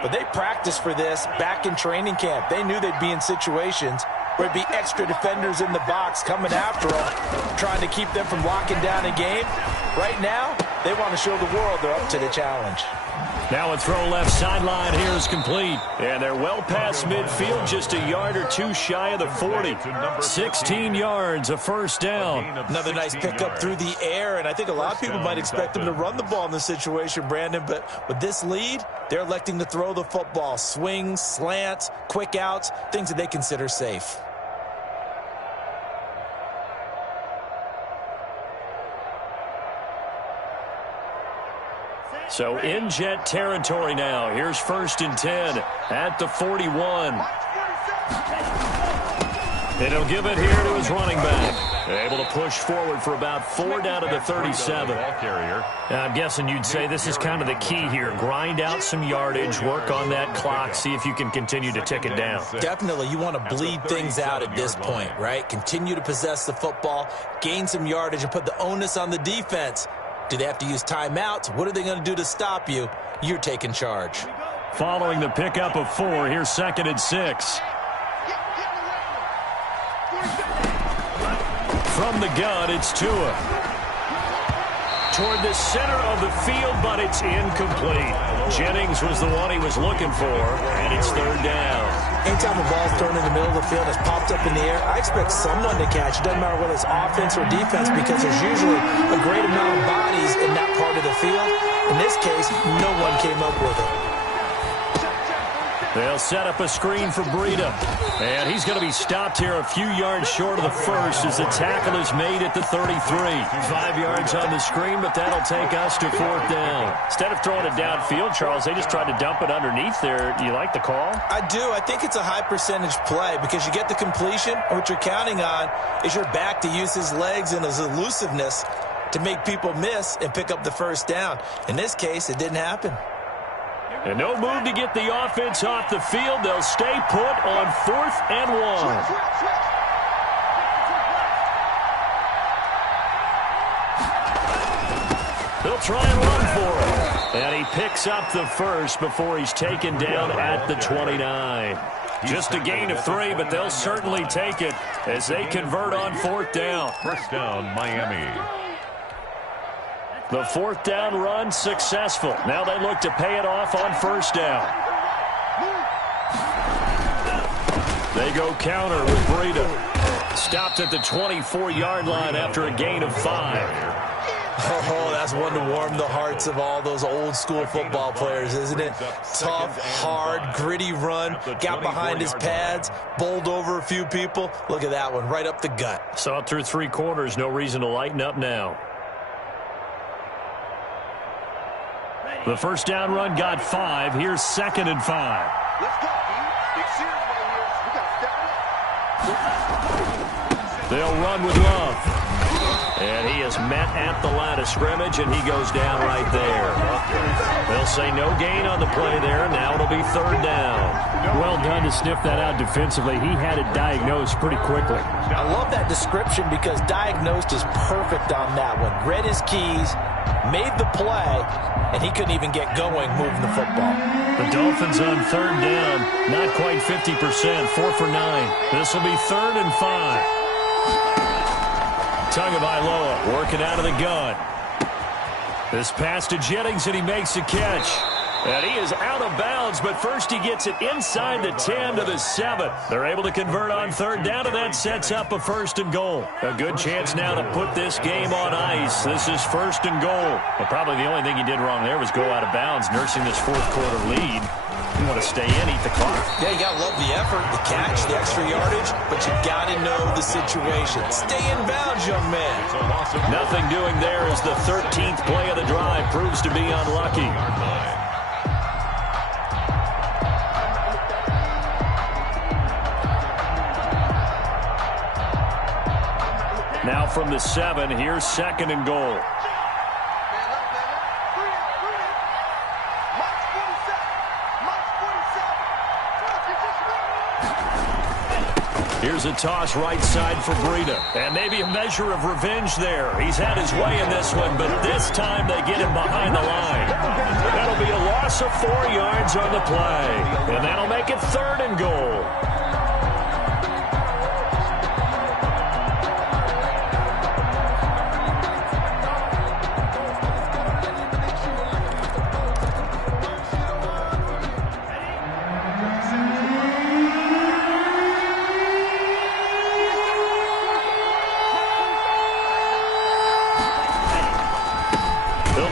but they practiced for this back in training camp. They knew they'd be in situations where it'd be extra defenders in the box coming after them, trying to keep them from locking down a game. Right now, they want to show the world they're up to the challenge. Now a throw left sideline here is complete. And they're well past midfield, just a yard or 2 shy of the 40. 16 yards, a 1st down. Another nice pickup through the air, and I think a lot of people might expect them to run the ball in this situation, Brandon, but with this lead, they're electing to throw the football. Swings, slants, quick outs, things that they consider safe. So in Jet territory now. Here's 1st and 10 at the 41. And he'll give it here to his running back. Able to push forward for about 4 down to the 37. I'm guessing you'd say this is kind of the key here. Grind out some yardage, work on that clock, see if you can continue to tick it down. Definitely, you want to bleed things out at this point, right? Continue to possess the football, gain some yardage, and put the onus on the defense. Do they have to use timeouts? What are they going to do to stop you? you're taking charge. Following the pickup of 4, here's 2nd and 6. From the gun, it's Tua. Toward the center of the field, but it's incomplete. Jennings was the one he was looking for, and it's 3rd down. Anytime a ball's thrown in the middle of the field, it's popped up in the air, I expect someone to catch. It doesn't matter whether it's offense or defense, because there's usually a great amount of bodies in that part of the field. In this case, no one came up with it. They'll set up a screen for Breida. And he's going to be stopped here a few yards short of the first as the tackle is made at the 33. 5 yards on the screen, but that'll take us to 4th down. Instead of throwing it downfield, Charles, they just tried to dump it underneath there. Do you like the call? I do. I think it's a high percentage play because you get the completion, and what you're counting on is your back to use his legs and his elusiveness to make people miss and pick up the 1st down. In this case, it didn't happen. And no move to get the offense off the field. They'll stay put on 4th and 1. They'll try and run for it. And he picks up the first before he's taken down at the 29. Just a gain of 3, but they'll certainly take it as they convert on 4th down. 1st down, Miami. The 4th down run successful. Now they look to pay it off on 1st down. They go counter with Breida. Stopped at the 24-yard line after a gain of 5. Oh, that's one to warm the hearts of all those old-school football players, isn't it? Tough, hard, gritty run. Got behind his pads, bowled over a few people. Look at that one, right up the gut. Saw it through 3 quarters. No reason to lighten up now. The 1st down run got 5. Here's 2nd and 5. Let's go, Big series right here. We got to step it up. They'll run with Love. And he is met at the line of scrimmage, and he goes down right there. They'll say no gain on the play there. Now it'll be 3rd down. Well done to sniff that out defensively. He had it diagnosed pretty quickly. I love that description because diagnosed is perfect on that one. Read his keys, made the play, and he couldn't even get going moving the football. The Dolphins on 3rd down, not quite 50%, 4 for 9. This will be 3rd and 5. Tagovailoa working out of the gun. This pass to Jennings, and he makes the catch. And he is out of bounds, but first he gets it inside the 10 to the 7. They're able to convert on 3rd down, and that sets up a 1st and goal. A good chance now to put this game on ice. This is 1st and goal. But probably the only thing he did wrong there was go out of bounds, nursing this 4th quarter lead. You want to stay in, eat the clock. Yeah, you got to love the effort, the catch, the extra yardage, but you got to know the situation. Stay in bounds, young man. Nothing doing there as the 13th play of the drive proves to be unlucky. Now from the 7, here's 2nd and goal. Here's a toss right side for Breida. And maybe a measure of revenge there. He's had his way in this one, but this time they get him behind the line. That'll be a loss of 4 yards on the play. And that'll make it 3rd and goal.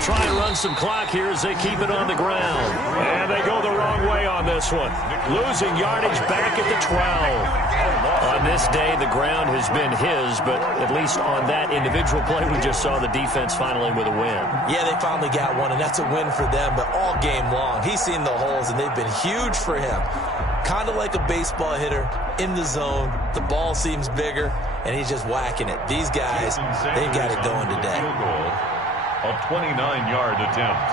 Try and run some clock here as they keep it on the ground. And they go the wrong way on this one. Losing yardage back at the 12. On this day, the ground has been his, but at least on that individual play, we just saw the defense finally with a win. Yeah, they finally got one, and that's a win for them, but all game long, he's seen the holes, and they've been huge for him. Kind of like a baseball hitter in the zone. The ball seems bigger, and he's just whacking it. These guys, they've got it going today. A 29-yard attempt.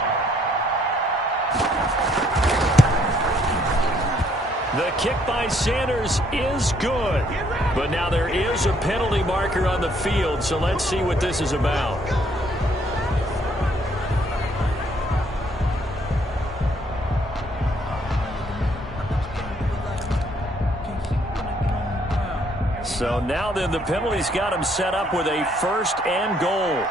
The kick by Sanders is good. But now there is a penalty marker on the field, so let's see what this is about. So now then, the penalty's got him set up with a 1st and goal.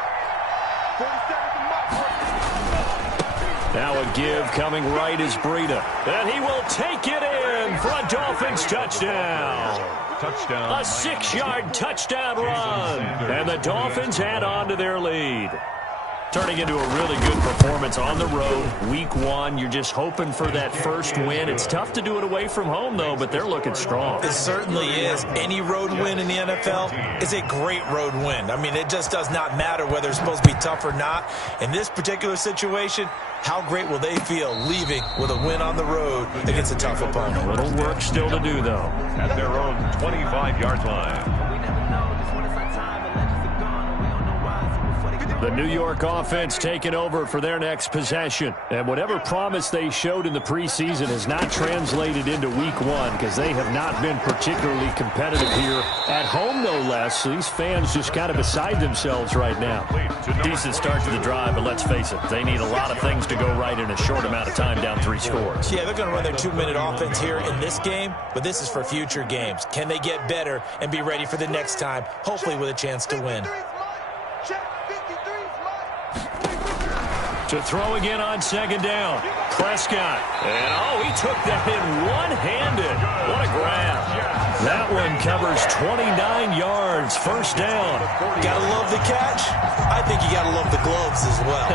Now a give coming right is Breida. And he will take it in for a Dolphins touchdown. A 6-yard touchdown run. And the Dolphins add on to their lead. Turning into a really good performance on the road. Week 1, you're just hoping for that first win. It's tough to do it away from home, though, but they're looking strong. It certainly is. Any road win in the NFL is a great road win. I mean, it just does not matter whether it's supposed to be tough or not. In this particular situation, how great will they feel leaving with a win on the road against a tough opponent? A little work still to do, though. At their own 25-yard line. The New York offense taking over for their next possession. And whatever promise they showed in the preseason has not translated into week 1 because they have not been particularly competitive here at home, no less. These fans just kind of beside themselves right now. Decent start to the drive, but let's face it, they need a lot of things to go right in a short amount of time down 3 scores. Yeah, they're going to run their 2-minute offense here in this game, but this is for future games. Can they get better and be ready for the next time, hopefully with a chance to win? To throw again on 2nd down. Prescott. And, he took that in one-handed. What a grab. That one covers 29 yards. 1st down. Gotta love the catch. I think you gotta love the gloves as well.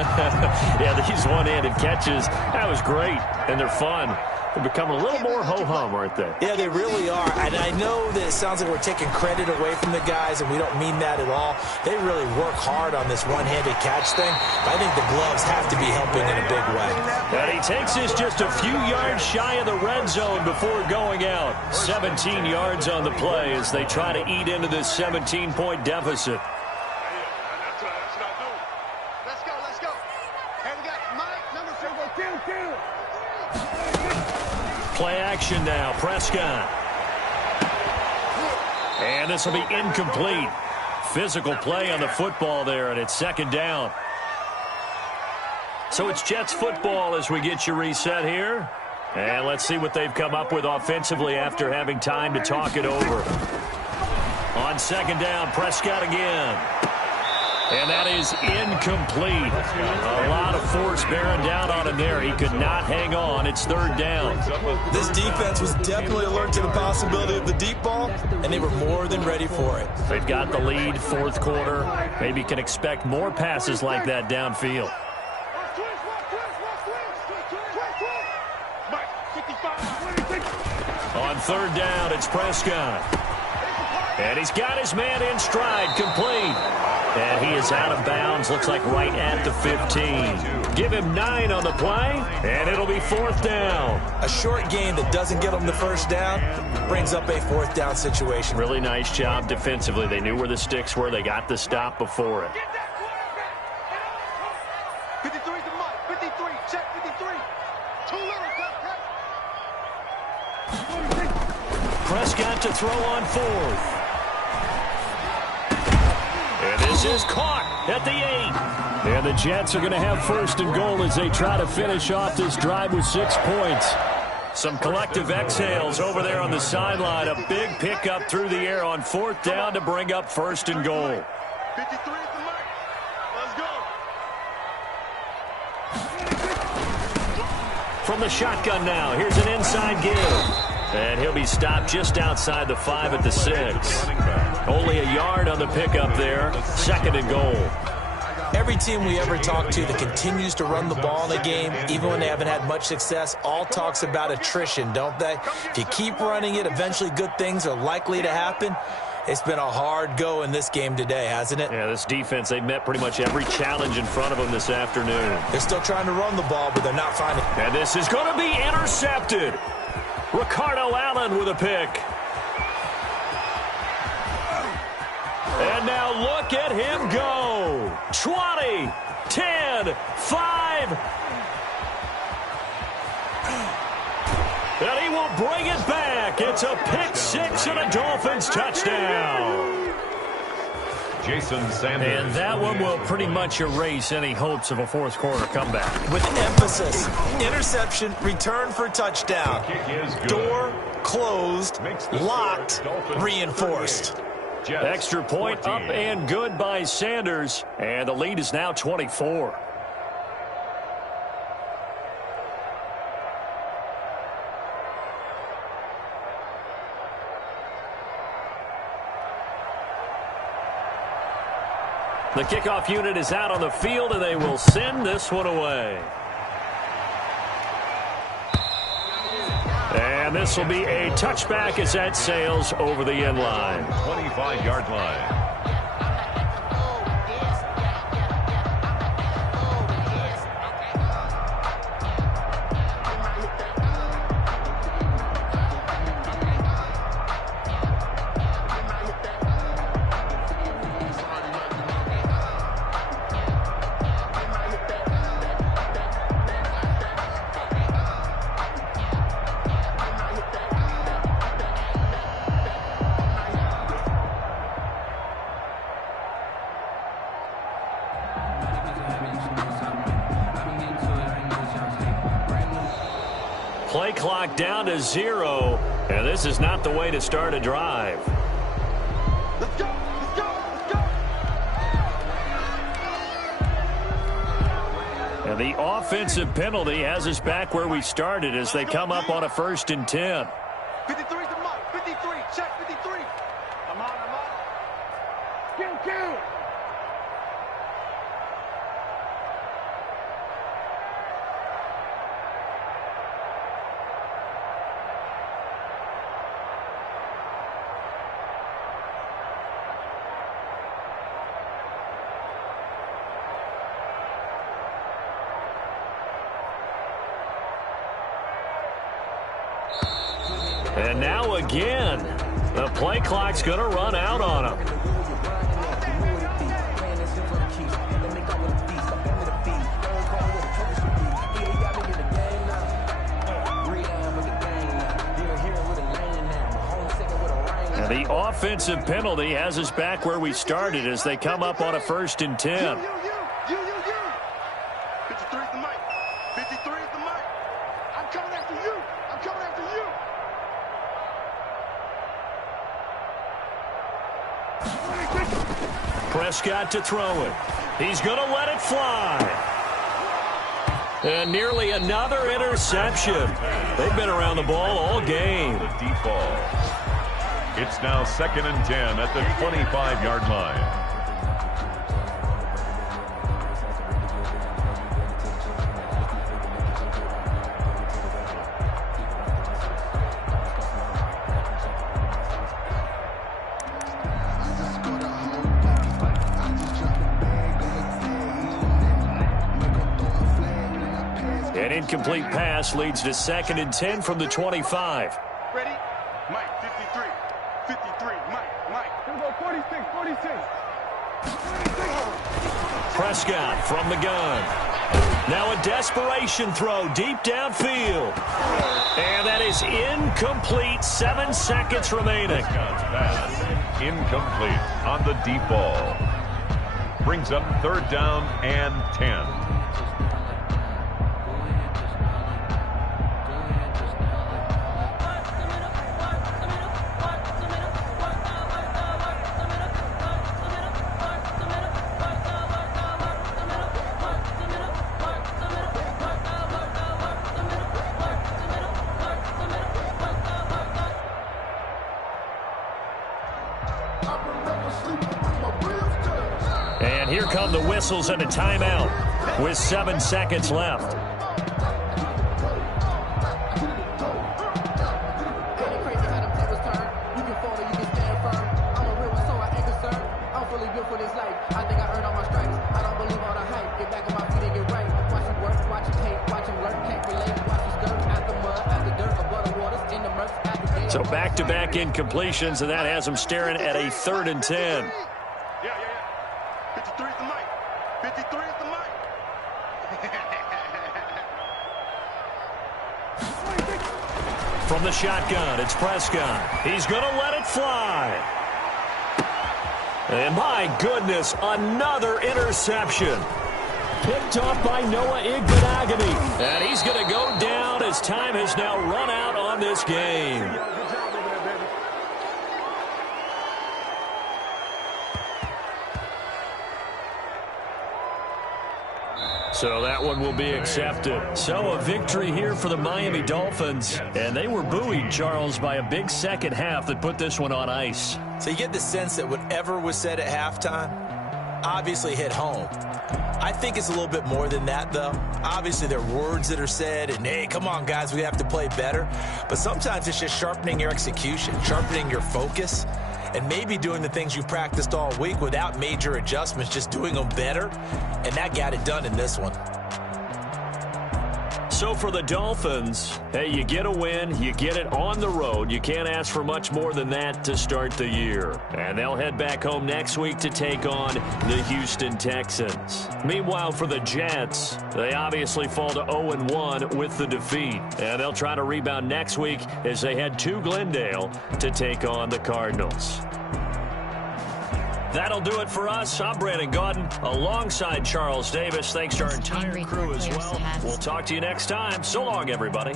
Yeah, these one-handed catches, that was great. And they're fun. They're becoming a little more ho-hum, aren't they? Yeah, they really are. And I know that it sounds like we're taking credit away from the guys, and we don't mean that at all. They really work hard on this one-handed catch thing. But I think the gloves have to be helping in a big way. And he takes this just a few yards shy of the red zone before going out. 17 yards on the play as they try to eat into this 17-point deficit. Let's go. Hey, we got Mike, number 2. Play action now. Prescott. And this will be incomplete. Physical play on the football there, and it's 2nd down. So it's Jets football as we get you reset here. And let's see what they've come up with offensively after having time to talk it over. On 2nd down, Prescott again. And that is incomplete. A lot of force bearing down on him there. He could not hang on. It's 3rd down. This defense was definitely alert to the possibility of the deep ball, and they were more than ready for it. They've got the lead, 4th quarter. Maybe can expect more passes like that downfield. On 3rd down, it's Prescott. And he's got his man in stride, complete. And he is out of bounds, looks like right at the 15. Give him 9 on the play, and it'll be 4th down. A short gain that doesn't get them the 1st down brings up a 4th down situation. Really nice job defensively. They knew where the sticks were. They got the stop before it. 53's the mark. 53, check 53. 2 little, Prescott to throw on 4th. And this is caught at the 8. And the Jets are going to have 1st and goal as they try to finish off this drive with 6 points. Some collective exhales over there on the sideline. A big pickup through the air on 4th down to bring up 1st and goal. 53 is the mark. Let's go. From the shotgun now, here's an inside give. And he'll be stopped just outside the 5 at the 6. Only a yard on the pickup there. 2nd and goal. Every team we ever talk to that continues to run the ball in a game, even when they haven't had much success, all talks about attrition, don't they? If you keep running it, eventually good things are likely to happen. It's been a hard go in this game today, hasn't it? Yeah, this defense, they've met pretty much every challenge in front of them this afternoon. They're still trying to run the ball, but they're not finding it. And this is going to be intercepted. Ricardo Allen with a pick. And now look at him go. 20, 10, 5. And he will bring it back. It's a pick 6 and a Dolphins touchdown. Jason Sanders. And that one will pretty much erase any hopes of a 4th quarter comeback. With emphasis, interception, return for touchdown. Door closed, locked, reinforced. Jets, Extra point 14. up and good by Sanders. And the lead is now 24. The kickoff unit is out on the field, and they will send this one away. And this will be a touchback as that sails over the end line. 25-yard line. Play clock down to 0, and this is not the way to start a drive. Let's go, let's go, let's go. And the offensive penalty has us back where we started as they come up on a 1st and 10. 53's the mark. 53, check 53. I'm on. Kill. And now again, the play clock's going to run out on them. And the offensive penalty has us back where we started as they come up on a 1st and 10. You. 53's the mic. 53's the mic. I'm coming after you. Prescott to throw it. He's going to let it fly. And nearly another interception. They've been around the ball all game. The deep ball. It's now 2nd and 10 at the 25-yard line. An incomplete pass leads to 2nd and 10 from the 25. Ready? Mike, 53. 53, Mike. Here we go, 46. Prescott from the gun. Now a desperation throw deep downfield. And that is incomplete. 7 seconds remaining. Prescott's pass incomplete on the deep ball. Brings up 3rd down and 10. And here come the whistles and a timeout with 7 seconds left. So back-to-back incompletions, and that has them staring at a 3rd and 10. Yeah. 53's the mic. 53's the mic. From the shotgun, it's Prescott. He's going to let it fly. And my goodness, another interception. Picked off by Noah Igbenogany. And he's going to go down as time has now run out on this game. So that one will be accepted. So a victory here for the Miami Dolphins. And they were buoyed, Charles, by a big second half that put this one on ice. So you get the sense that whatever was said at halftime obviously hit home. I think it's a little bit more than that, though. Obviously, there are words that are said, and, hey, come on, guys, we have to play better. But sometimes it's just sharpening your execution, sharpening your focus, and maybe doing the things you've practiced all week without major adjustments, just doing them better. And that got it done in this one. So for the Dolphins, hey, you get a win, you get it on the road. You can't ask for much more than that to start the year. And they'll head back home next week to take on the Houston Texans. Meanwhile, for the Jets, they obviously fall to 0-1 with the defeat. And they'll try to rebound next week as they head to Glendale to take on the Cardinals. That'll do it for us. I'm Brandon Gaudin alongside Charles Davis. Thanks to our entire crew as well. We'll talk to you next time. So long, everybody.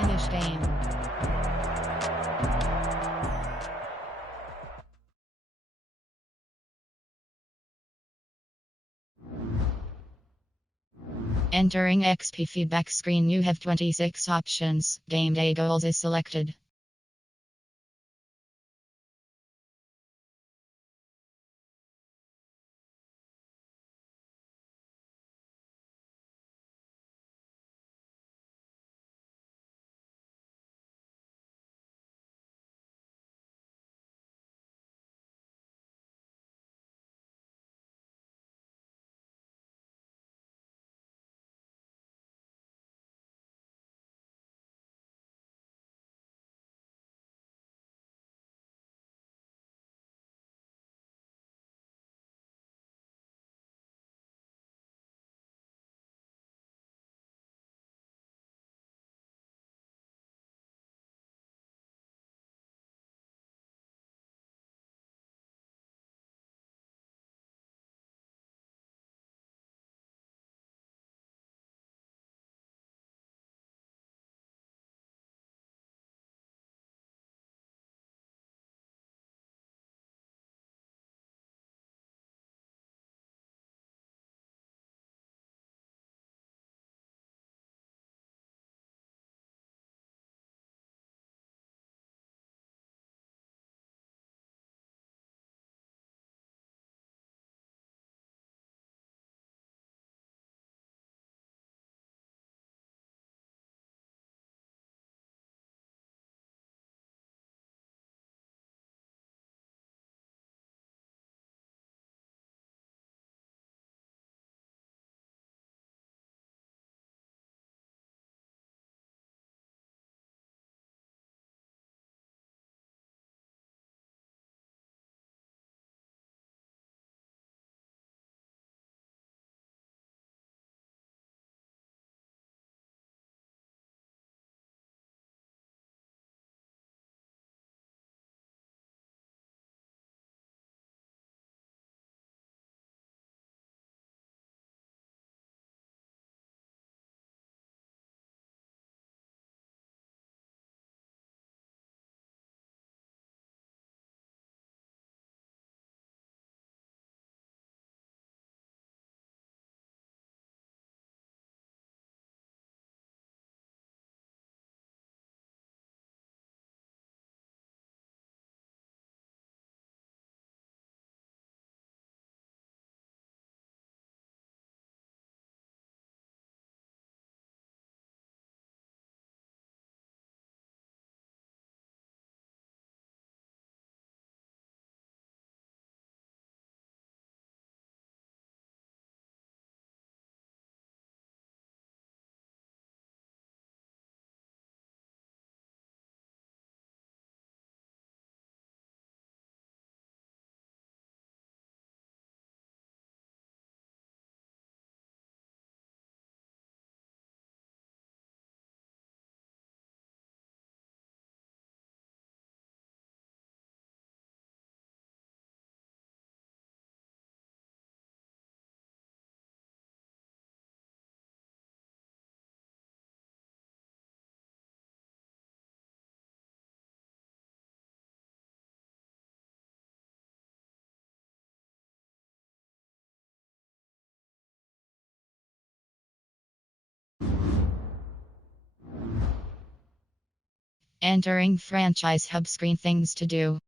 Finish game. Entering XP feedback screen, you have 26 options. Game day goals is selected. Entering franchise hub screen things to do.